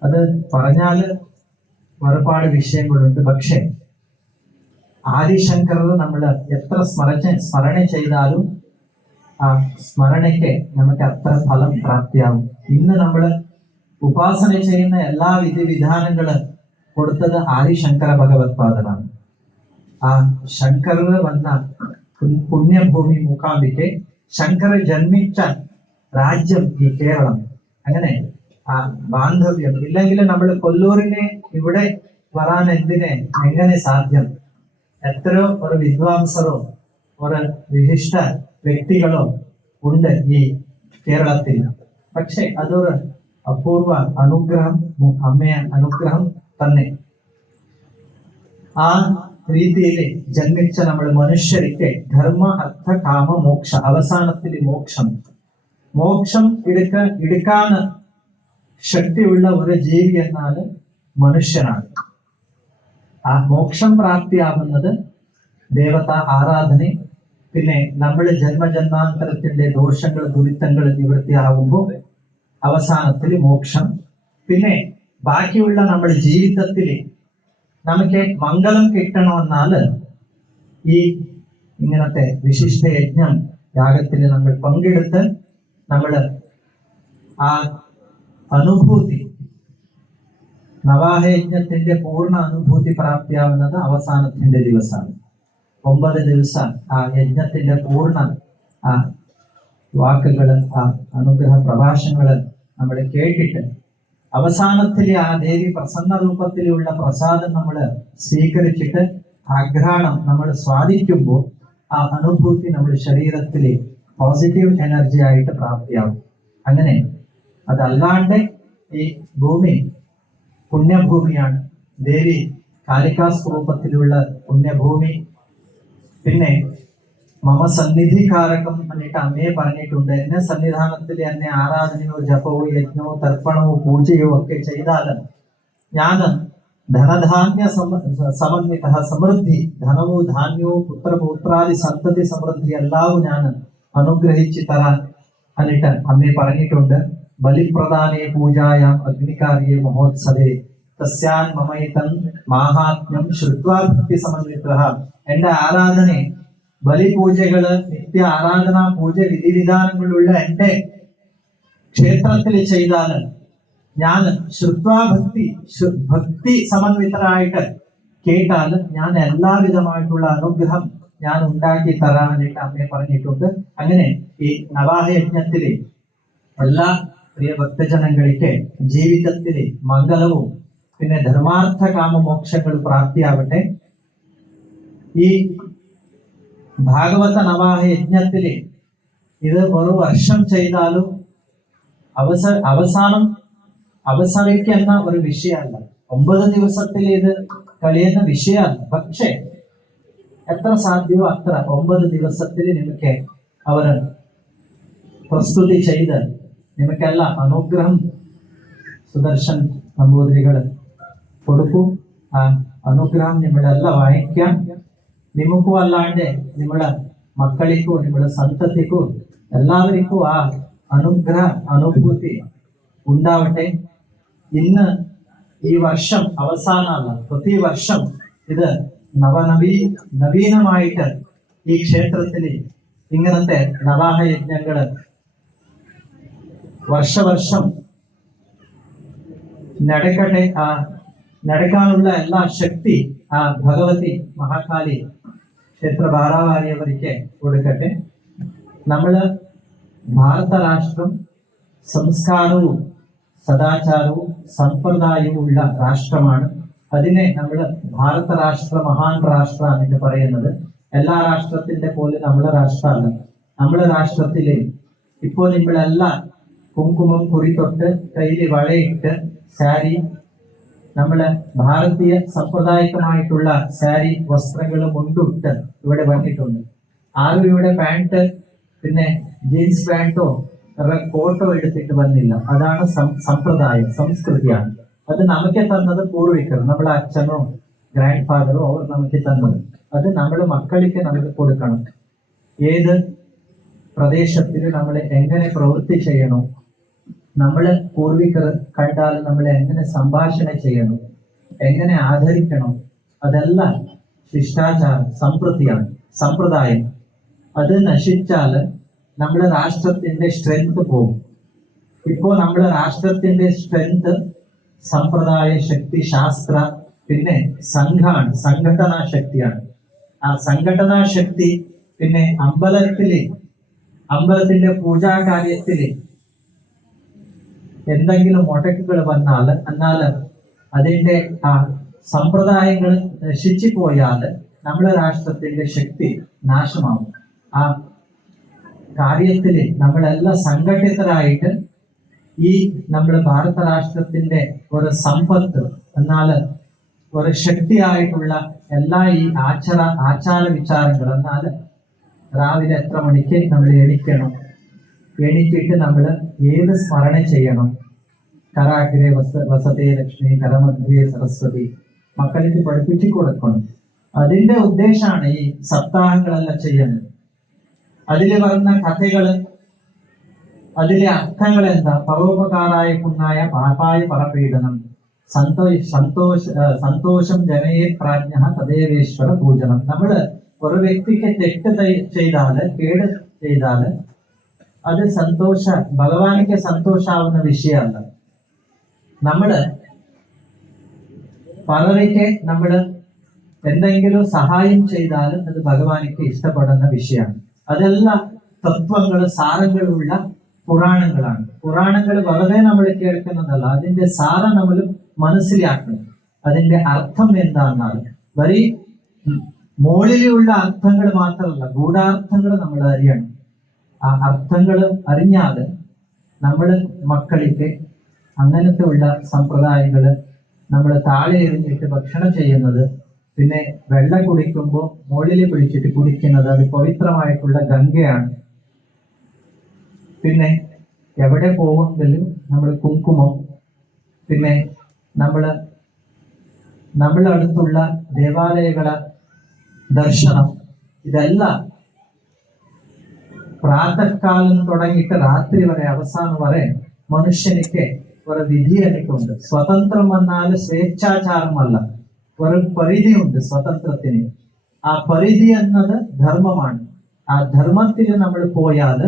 അത് പറഞ്ഞാല് ഒരുപാട് വിഷയങ്ങളുണ്ട്. പക്ഷെ ആദിശങ്കരർ നമ്മൾ എത്ര സ്മരണ ചെയ്താലും ആ സ്മരണയ്ക്ക് നമുക്ക് അത്ര ഫലം പ്രാപ്തിയാകും. ഇന്ന് നമ്മൾ ഉപാസന ചെയ്യുന്ന എല്ലാ വിധിവിധാനങ്ങള് കൊടുത്തത് ആദിശങ്കര ഭഗവത്പാദനാണ്. ആ ശങ്കരർ വന്ന പുണ്യഭൂമി മൂകാംബിക്ക് ശങ്കര ജന്മിച്ച രാജ്യം ഈ കേരളം. അങ്ങനെ ആ ബാന്ധവ്യം ഇല്ലെങ്കിൽ നമ്മൾ കൊല്ലൂരിനെ ഇവിടെ വരാൻ എങ്ങനെ സാധ്യം? എത്രയോ ഒരു വിദ്വാംസരോ ഒരു വിശിഷ്ട വ്യക്തികളോ ഉണ്ട് ഈ കേരളത്തിൽ. പക്ഷെ അതൊരു അപൂർവ അനുഗ്രഹം, അമ്മയ അനുഗ്രഹം തന്നെ. ആ രീതിയിൽ ജന്മിച്ച നമ്മൾ മനുഷ്യർക്ക് ധർമ്മ അർത്ഥ കാമ മോക്ഷ അവസാനത്തിൽ മോക്ഷം എടുക്കാൻ ശക്തിയുള്ള ഒരു ജീവി എന്നാൽ മനുഷ്യനാണ്. ആ മോക്ഷം പ്രാപ്തിയാവുന്നത് ദേവത ആരാധന, പിന്നെ നമ്മൾ ജന്മജന്മാന്തരത്തിന്റെ ദോഷങ്ങൾ ദുരിതങ്ങൾ നിവൃത്തിയാകുമ്പോൾ അവസാനത്തിൽ മോക്ഷം. പിന്നെ ബാക്കിയുള്ള നമ്മുടെ ജീവിതത്തിൽ നമുക്ക് മംഗളം കിട്ടണമെന്നാൽ ഈ ഇങ്ങനത്തെ വിശിഷ്ട യജ്ഞം യാഗത്തിൽ നമ്മൾ പങ്കെടുത്ത് നമ്മൾ ആ അനുഭൂതി നവാഹയജ്ഞത്തിന്റെ പൂർണ്ണ അനുഭൂതി പ്രാപ്തിയാവുന്നത് അവസാനത്തിന്റെ ദിവസമാണ്. 9 ദിവസം ആ യജ്ഞത്തിന്റെ പൂർണ്ണ ആ വാക്കുകള് ആ അനുഗ്രഹ പ്രഭാഷണങ്ങള് നമ്മൾ കേട്ടിട്ട് അവസാനത്തിലെ ആ ദേവി പ്രസന്ന രൂപത്തിലുള്ള പ്രസാദം നമ്മൾ സ്വീകരിച്ചിട്ട് ആഘ്രാണം നമ്മൾ സ്വാദിക്കുമ്പോൾ ആ അനുഭൂതി നമ്മുടെ ശരീരത്തിലെ പോസിറ്റീവ് എനർജി ആയിട്ട് പ്രാപ്തിയാവും. അങ്ങനെ അതല്ലാണ്ട് ഈ ഭൂമി പുണ്യഭൂമിയാണ്. ദേവി കാലികാസ് രൂപത്തിലുള്ള പുണ്യഭൂമി. പിന്നെ മമ സന്നിധികാരകം എന്നിട്ട് അമ്മയെ പറഞ്ഞിട്ടുണ്ട്. എന്നെ സന്നിധാനത്തിൽ എന്നെ ആരാധനയോ ജപവോ യജ്ഞമോ തർപ്പണമോ പൂജയോ ഒക്കെ ചെയ്താൽ ഞാൻ ധനധാന്യ സമന്വിത സമൃദ്ധി, ധനവും ധാന്യവും പുത്രപുത്രാദി സന്തതി സമൃദ്ധി എല്ലാവും ഞാൻ അനുഗ്രഹിച്ച് തരാൻ എന്നിട്ട് അമ്മയെ പറഞ്ഞിട്ടുണ്ട്. ബലിപ്രദാനേ പൂജായാം അഗ്നികാര്യ മഹോത്സവേ തസ്യാൻ മമൈതൻ മാഹാത്മ്യം ശ്രുത്വാ ഭക്തി സമന്വിതഃ. എന്റെ ആരാധന, ബലിപൂജകള്, നിത്യ ആരാധനാ പൂജ വിധിവിധാനങ്ങളുള്ള എന്റെ ക്ഷേത്രത്തിൽ ചെയ്താൽ ഞാൻ ശ്രുത്വാ ഭക്തി സമന്വിതരായിട്ട് കേട്ടാൽ ഞാൻ എല്ലാവിധമായിട്ടുള്ള അനുഗ്രഹം ഞാൻ ഉണ്ടാക്കി തരാനായിട്ട് അമ്മയെ പറഞ്ഞിട്ടുണ്ട്. അങ്ങനെ ഈ നവാഹ യജ്ഞത്തിലെ എല്ലാ പ്രിയ ഭക്തജനങ്ങൾക്ക് ജീവിതത്തിലെ മംഗളവും പിന്നെ ധർമാർത്ഥ കാമ മോക്ഷങ്ങൾ പ്രാപ്തിയാവട്ടെ. ഈ ഭാഗവത നവാഹ യജ്ഞത്തില് ഇത് ഒരു വർഷം ചെയ്താലും അവസാനിക്കുന്ന ഒരു വിഷയമല്ല. 9 ദിവസത്തിൽ ഇത് കഴിയുന്ന വിഷയമല്ല. പക്ഷേ എത്ര സാധ്യമോ അത്ര 9 ദിവസത്തിൽ നിಮಗೆ അവർ പ്രസ്തുതി ചെയ്ത് നിങ്ങൾക്കെല്ലാം അനുഗ്രഹം സുദർശൻ നമ്പൂതിരികൾ കൊടുക്കും. ആ അനുഗ്രഹം നിങ്ങളെല്ലാം വായിക്കാം. നിങ്ങൾക്കും അല്ലാണ്ട് നിങ്ങളുടെ മക്കളിಗೂ നിങ്ങളുടെ സന്തതിಗೂ എല്ലാവർക്കും ആ അനുഗ്രഹ അനുഭൂതി ഉണ്ടാവട്ടെ. ഇന്ന് ഈ വർഷം അവസാനമല്ല, പ്രതി വർഷം ഇത് നവീനമായിട്ട് ഈ ക്ഷേത്രത്തിൽ ഇങ്ങനത്തെ നവാഹ യജ്ഞങ്ങള് വർഷം നടക്കട്ടെ. ആ നടക്കാനുള്ള എല്ലാ ശക്തി ആ ഭഗവതി മഹാകാളി ക്ഷേത്ര ഭാരവാഹിയവർക്ക് കൊടുക്കട്ടെ. നമ്മള് ഭാരത രാഷ്ട്രം സംസ്കാരവും സദാചാരവും സമ്പ്രദായവും ഉള്ള രാഷ്ട്രമാണ്. അതിനെ നമ്മൾ ഭാരത രാഷ്ട്ര മഹാൻ രാഷ്ട്ര എന്ന് പറയുന്നത്. എല്ലാ രാഷ്ട്രത്തിന്റെ പോലെ നമ്മളെ രാഷ്ട്രമല്ല. നമ്മളെ രാഷ്ട്രത്തില് ഇപ്പോൾ നമ്മളെല്ലാം കുങ്കുമം കുറിത്തൊട്ട് കയ്യിൽ വളയിട്ട് സാരി, നമ്മള് ഭാരതീയ സമ്പ്രദായികമായിട്ടുള്ള സാരി വസ്ത്രങ്ങളും മുണ്ടിട്ട് ഇവിടെ വന്നിട്ടുണ്ട്. ആരും ഇവിടെ പാന്റ് പിന്നെ ജീൻസ് പാന്റോ കോട്ടോ എടുത്തിട്ട് വന്നില്ല. അതാണ് സമ്പ്രദായം, സംസ്കൃതിയാണ്. അത് നമുക്ക് തന്നത് പൂർവികർ, നമ്മളെ അച്ഛനോ ഗ്രാൻഡ് ഫാദറോ അവർ നമുക്ക് തന്നത്. അത് നമ്മുടെ മക്കൾക്ക് നമുക്ക് കൊടുക്കണം. ഏത് പ്രദേശത്തിൽ നമ്മൾ എങ്ങനെ പ്രവൃത്തി ചെയ്യണം, നമ്മള് പൂർവികർ കണ്ടാൽ നമ്മൾ എങ്ങനെ സംഭാഷണം ചെയ്യണം, എങ്ങനെ ആദരിക്കണം, അതെല്ലാം ശിഷ്ടാചാരം സംസ്കൃതിയാണ്, സമ്പ്രദായം. അത് നശിച്ചാൽ നമ്മുടെ രാഷ്ട്രത്തിന്റെ സ്ട്രെങ്ത് പോകും. ഇപ്പോ നമ്മുടെ രാഷ്ട്രത്തിന്റെ സ്ട്രെങ്ത് സമ്പ്രദായ ശക്തി, ശാസ്ത്ര, പിന്നെ സംഘാണ്, സംഘടനാ ശക്തിയാണ്. ആ സംഘടനാ ശക്തി പിന്നെ അമ്പലത്തിന്റെ പൂജാ കാര്യത്തില് എന്തെങ്കിലും മുടക്കുകൾ എന്നാൽ അതിന്റെ ആ സമ്പ്രദായങ്ങൾ നശിച്ചു പോയാൽ നമ്മുടെ രാഷ്ട്രത്തിന്റെ ശക്തി നാശമാവും. ആ കാര്യത്തില് നമ്മളെല്ലാം സംഘടിതരായിട്ട് ഈ നമ്മുടെ ഭാരത രാഷ്ട്രത്തിന്റെ ഒരു സമ്പത്ത് എന്നാൽ ഒരു ശക്തിയായിട്ടുള്ള എല്ലാ ഈ ആചാര വിചാരങ്ങൾ എന്നാൽ രാവിലെ എത്ര മണിക്ക് നമ്മൾ എണീക്കണം, എണീറ്റിട്ട് നമ്മൾ ഏത് സ്മരണ ചെയ്യണം, കരാഗ്രേ വസതേ ലക്ഷ്മി, കരമധ്യേ സരസ്വതി, മക്കൾക്ക് പഠിപ്പിച്ചു കൊടുക്കണം. അതിന്റെ ഉദ്ദേശമാണ് ഈ സപ്താഹങ്ങളെല്ലാം ചെയ്യുന്നത്. അതിൽ വരുന്ന കഥകള്, അതിലെ അർത്ഥങ്ങൾ എന്താ? പരോപകാരായ പുണ്യായ പാപായ പരപീഡനം, സന്തോഷം ജനയെ പ്രാജ്ഞ തദേവേശ്വര പൂജനം. നമ്മള് ഒരു വ്യക്തിക്ക് തെറ്റ് ചെയ്താല്, കേട് ചെയ്താല് അത് ഭഗവാനിക്ക് സന്തോഷാവുന്ന വിഷയമല്ല. നമ്മള് പലർക്ക് നമ്മള് എന്തെങ്കിലും സഹായം ചെയ്താൽ അത് ഭഗവാനിക്ക് ഇഷ്ടപ്പെടുന്ന വിഷയമാണ്. അതെല്ലാം തത്വങ്ങൾ, സാരങ്ങളുള്ള പുരാണങ്ങളാണ്. പുരാണങ്ങൾ വെറുതെ നമ്മൾ കേൾക്കുന്നതല്ല, അതിന്റെ സാരം നമ്മൾ മനസ്സിലാക്കണം. അതിന്റെ അർത്ഥം എന്താണെന്നാൽ വരി മുകളിലുള്ള അർത്ഥങ്ങൾ മാത്രമല്ല, ഗൂഢാർത്ഥങ്ങൾ നമ്മൾ അറിയണം. ആ അർത്ഥങ്ങൾ അറിഞ്ഞാല് നമ്മൾ മക്കളിക്ക് അങ്ങനത്തെ ഉള്ള സമ്പ്രദായങ്ങള് നമ്മൾ താഴെ എറിഞ്ഞിട്ട് ഭക്ഷണം ചെയ്യുന്നത്, പിന്നെ വെള്ളം കുടിക്കുമ്പോൾ മുകളിൽ പിടിച്ചിട്ട് കുടിക്കുന്നത്, അത് പവിത്രമായിട്ടുള്ള ഗംഗയാണ്. പിന്നെ എവിടെ പോകുമെങ്കിലും നമ്മൾ കുങ്കുമം, പിന്നെ നമ്മളെ അടുത്തുള്ള ദേവാലയങ്ങളെ ദർശനം, ഇതെല്ലാം പ്രാതഃകാലം തുടങ്ങിയിട്ട് രാത്രി വരെ അവസാനം വരെ മനുഷ്യനിക്ക് ഒരു വിധി എനിക്കുണ്ട്. സ്വതന്ത്രം വന്നാൽ സ്വേച്ഛാചാരമല്ല, ഒരു പരിധിയുണ്ട് സ്വതന്ത്രത്തിന്. ആ പരിധി എന്നത് ധർമ്മമാണ്. ആ ധർമ്മത്തിൽ നമ്മൾ പോയാൽ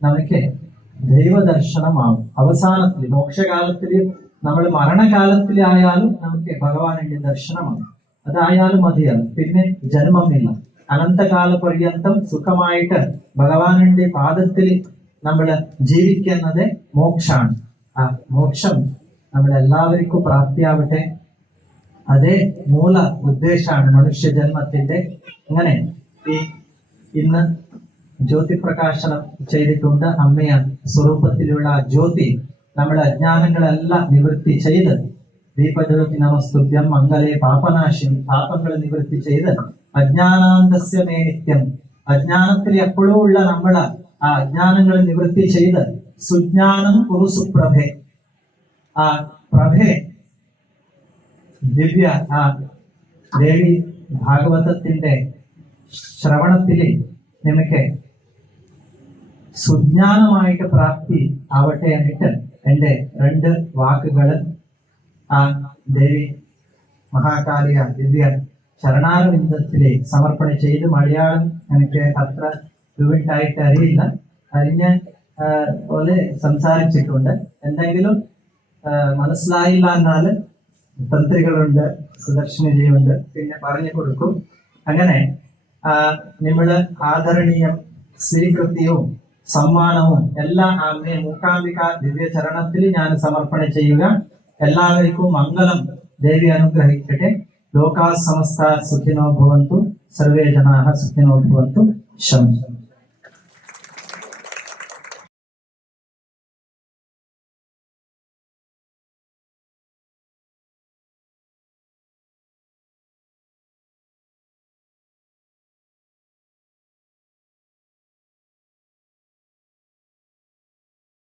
നമുക്ക് ദൈവദർശനമാവും. അവസാനത്തിൽ മോക്ഷകാലത്തിൽ, നമ്മൾ മരണകാലത്തിലായാലും നമുക്ക് ഭഗവാന്റെ ദർശനമാണ്. അതായാലും മതിയാണ്, പിന്നെ ജന്മമില്ല. അനന്തകാല പര്യന്തം സുഖമായിട്ട് ഭഗവാന്റെ പാദത്തിൽ നമ്മൾ ജീവിക്കുന്നത് മോക്ഷാണ്. ആ മോക്ഷം നമ്മളെല്ലാവർക്കും പ്രാപ്തിയാവട്ടെ. അതേ മൂല ഉദ്ദേശമാണ് മനുഷ്യ ജന്മത്തിന്റെ. അങ്ങനെ ഇന്ന് ജ്യോതി പ്രകാശനം ചെയ്തിട്ടുണ്ട്. അമ്മയ സ്വരൂപത്തിലുള്ള ആ ജ്യോതി നമ്മുടെ അജ്ഞാനങ്ങളെല്ലാം നിവൃത്തി ചെയ്ത്, ദീപജ്യോതി നമസ്തുഭ്യം മംഗളേ പാപനാശിനി, പാപങ്ങൾ നിവൃത്തി ചെയ്ത് അജ്ഞാനാന്തസ്യ മേ നിത്യം, അജ്ഞാനത്തിൽ എപ്പോഴും ഉള്ള നമ്മളെ ആ അജ്ഞാനങ്ങൾ നിവൃത്തി ചെയ്ത് സുജ്ഞാനം കുരു സുപ്രഭേ, ആ പ്രഭേ ദിവ്യ ആ ദേവി ഭാഗവതത്തിന്റെ ശ്രവണത്തില് നമുക്ക് സുജ്ഞാനമായിട്ട് പ്രാപ്തി ആവട്ടെ എന്നിട്ട് എൻ്റെ 2 വാക്കുകൾ ആ ദേവി മഹാകാലിക ദിവ്യ ചരണാരവിന്ദത്തിലെ സമർപ്പണം ചെയ്ത്. മലയാളം എനിക്ക് അത്ര ഫ്ലുവൻ്റ് ആയിട്ട് അറിയില്ല, അറിഞ്ഞ പോലെ സംസാരിച്ചിട്ടുണ്ട്. എന്തെങ്കിലും മനസ്സിലായില്ല എന്നാൽ തന്ത്രികളുണ്ട്, സുദർശനജിയുണ്ട്, പിന്നെ പറഞ്ഞു കൊടുക്കും. അങ്ങനെ നിങ്ങള് ആദരണീയം സ്വീകൃതിയും സമ്മാനവും എല്ലാം അമ്മയെ മൂകാംബിക ദിവ്യ ചരണത്തിൽ ഞാൻ സമർപ്പണം ചെയ്യുക. എല്ലാവർക്കും മംഗളം ദേവി അനുഗ്രഹിക്കട്ടെ. ലോകാ സമസ്ത സുഖിനോ ഭവന്തു, സർവേ ജനാഃ സുഖിനോ ഭവന്തു. ശം.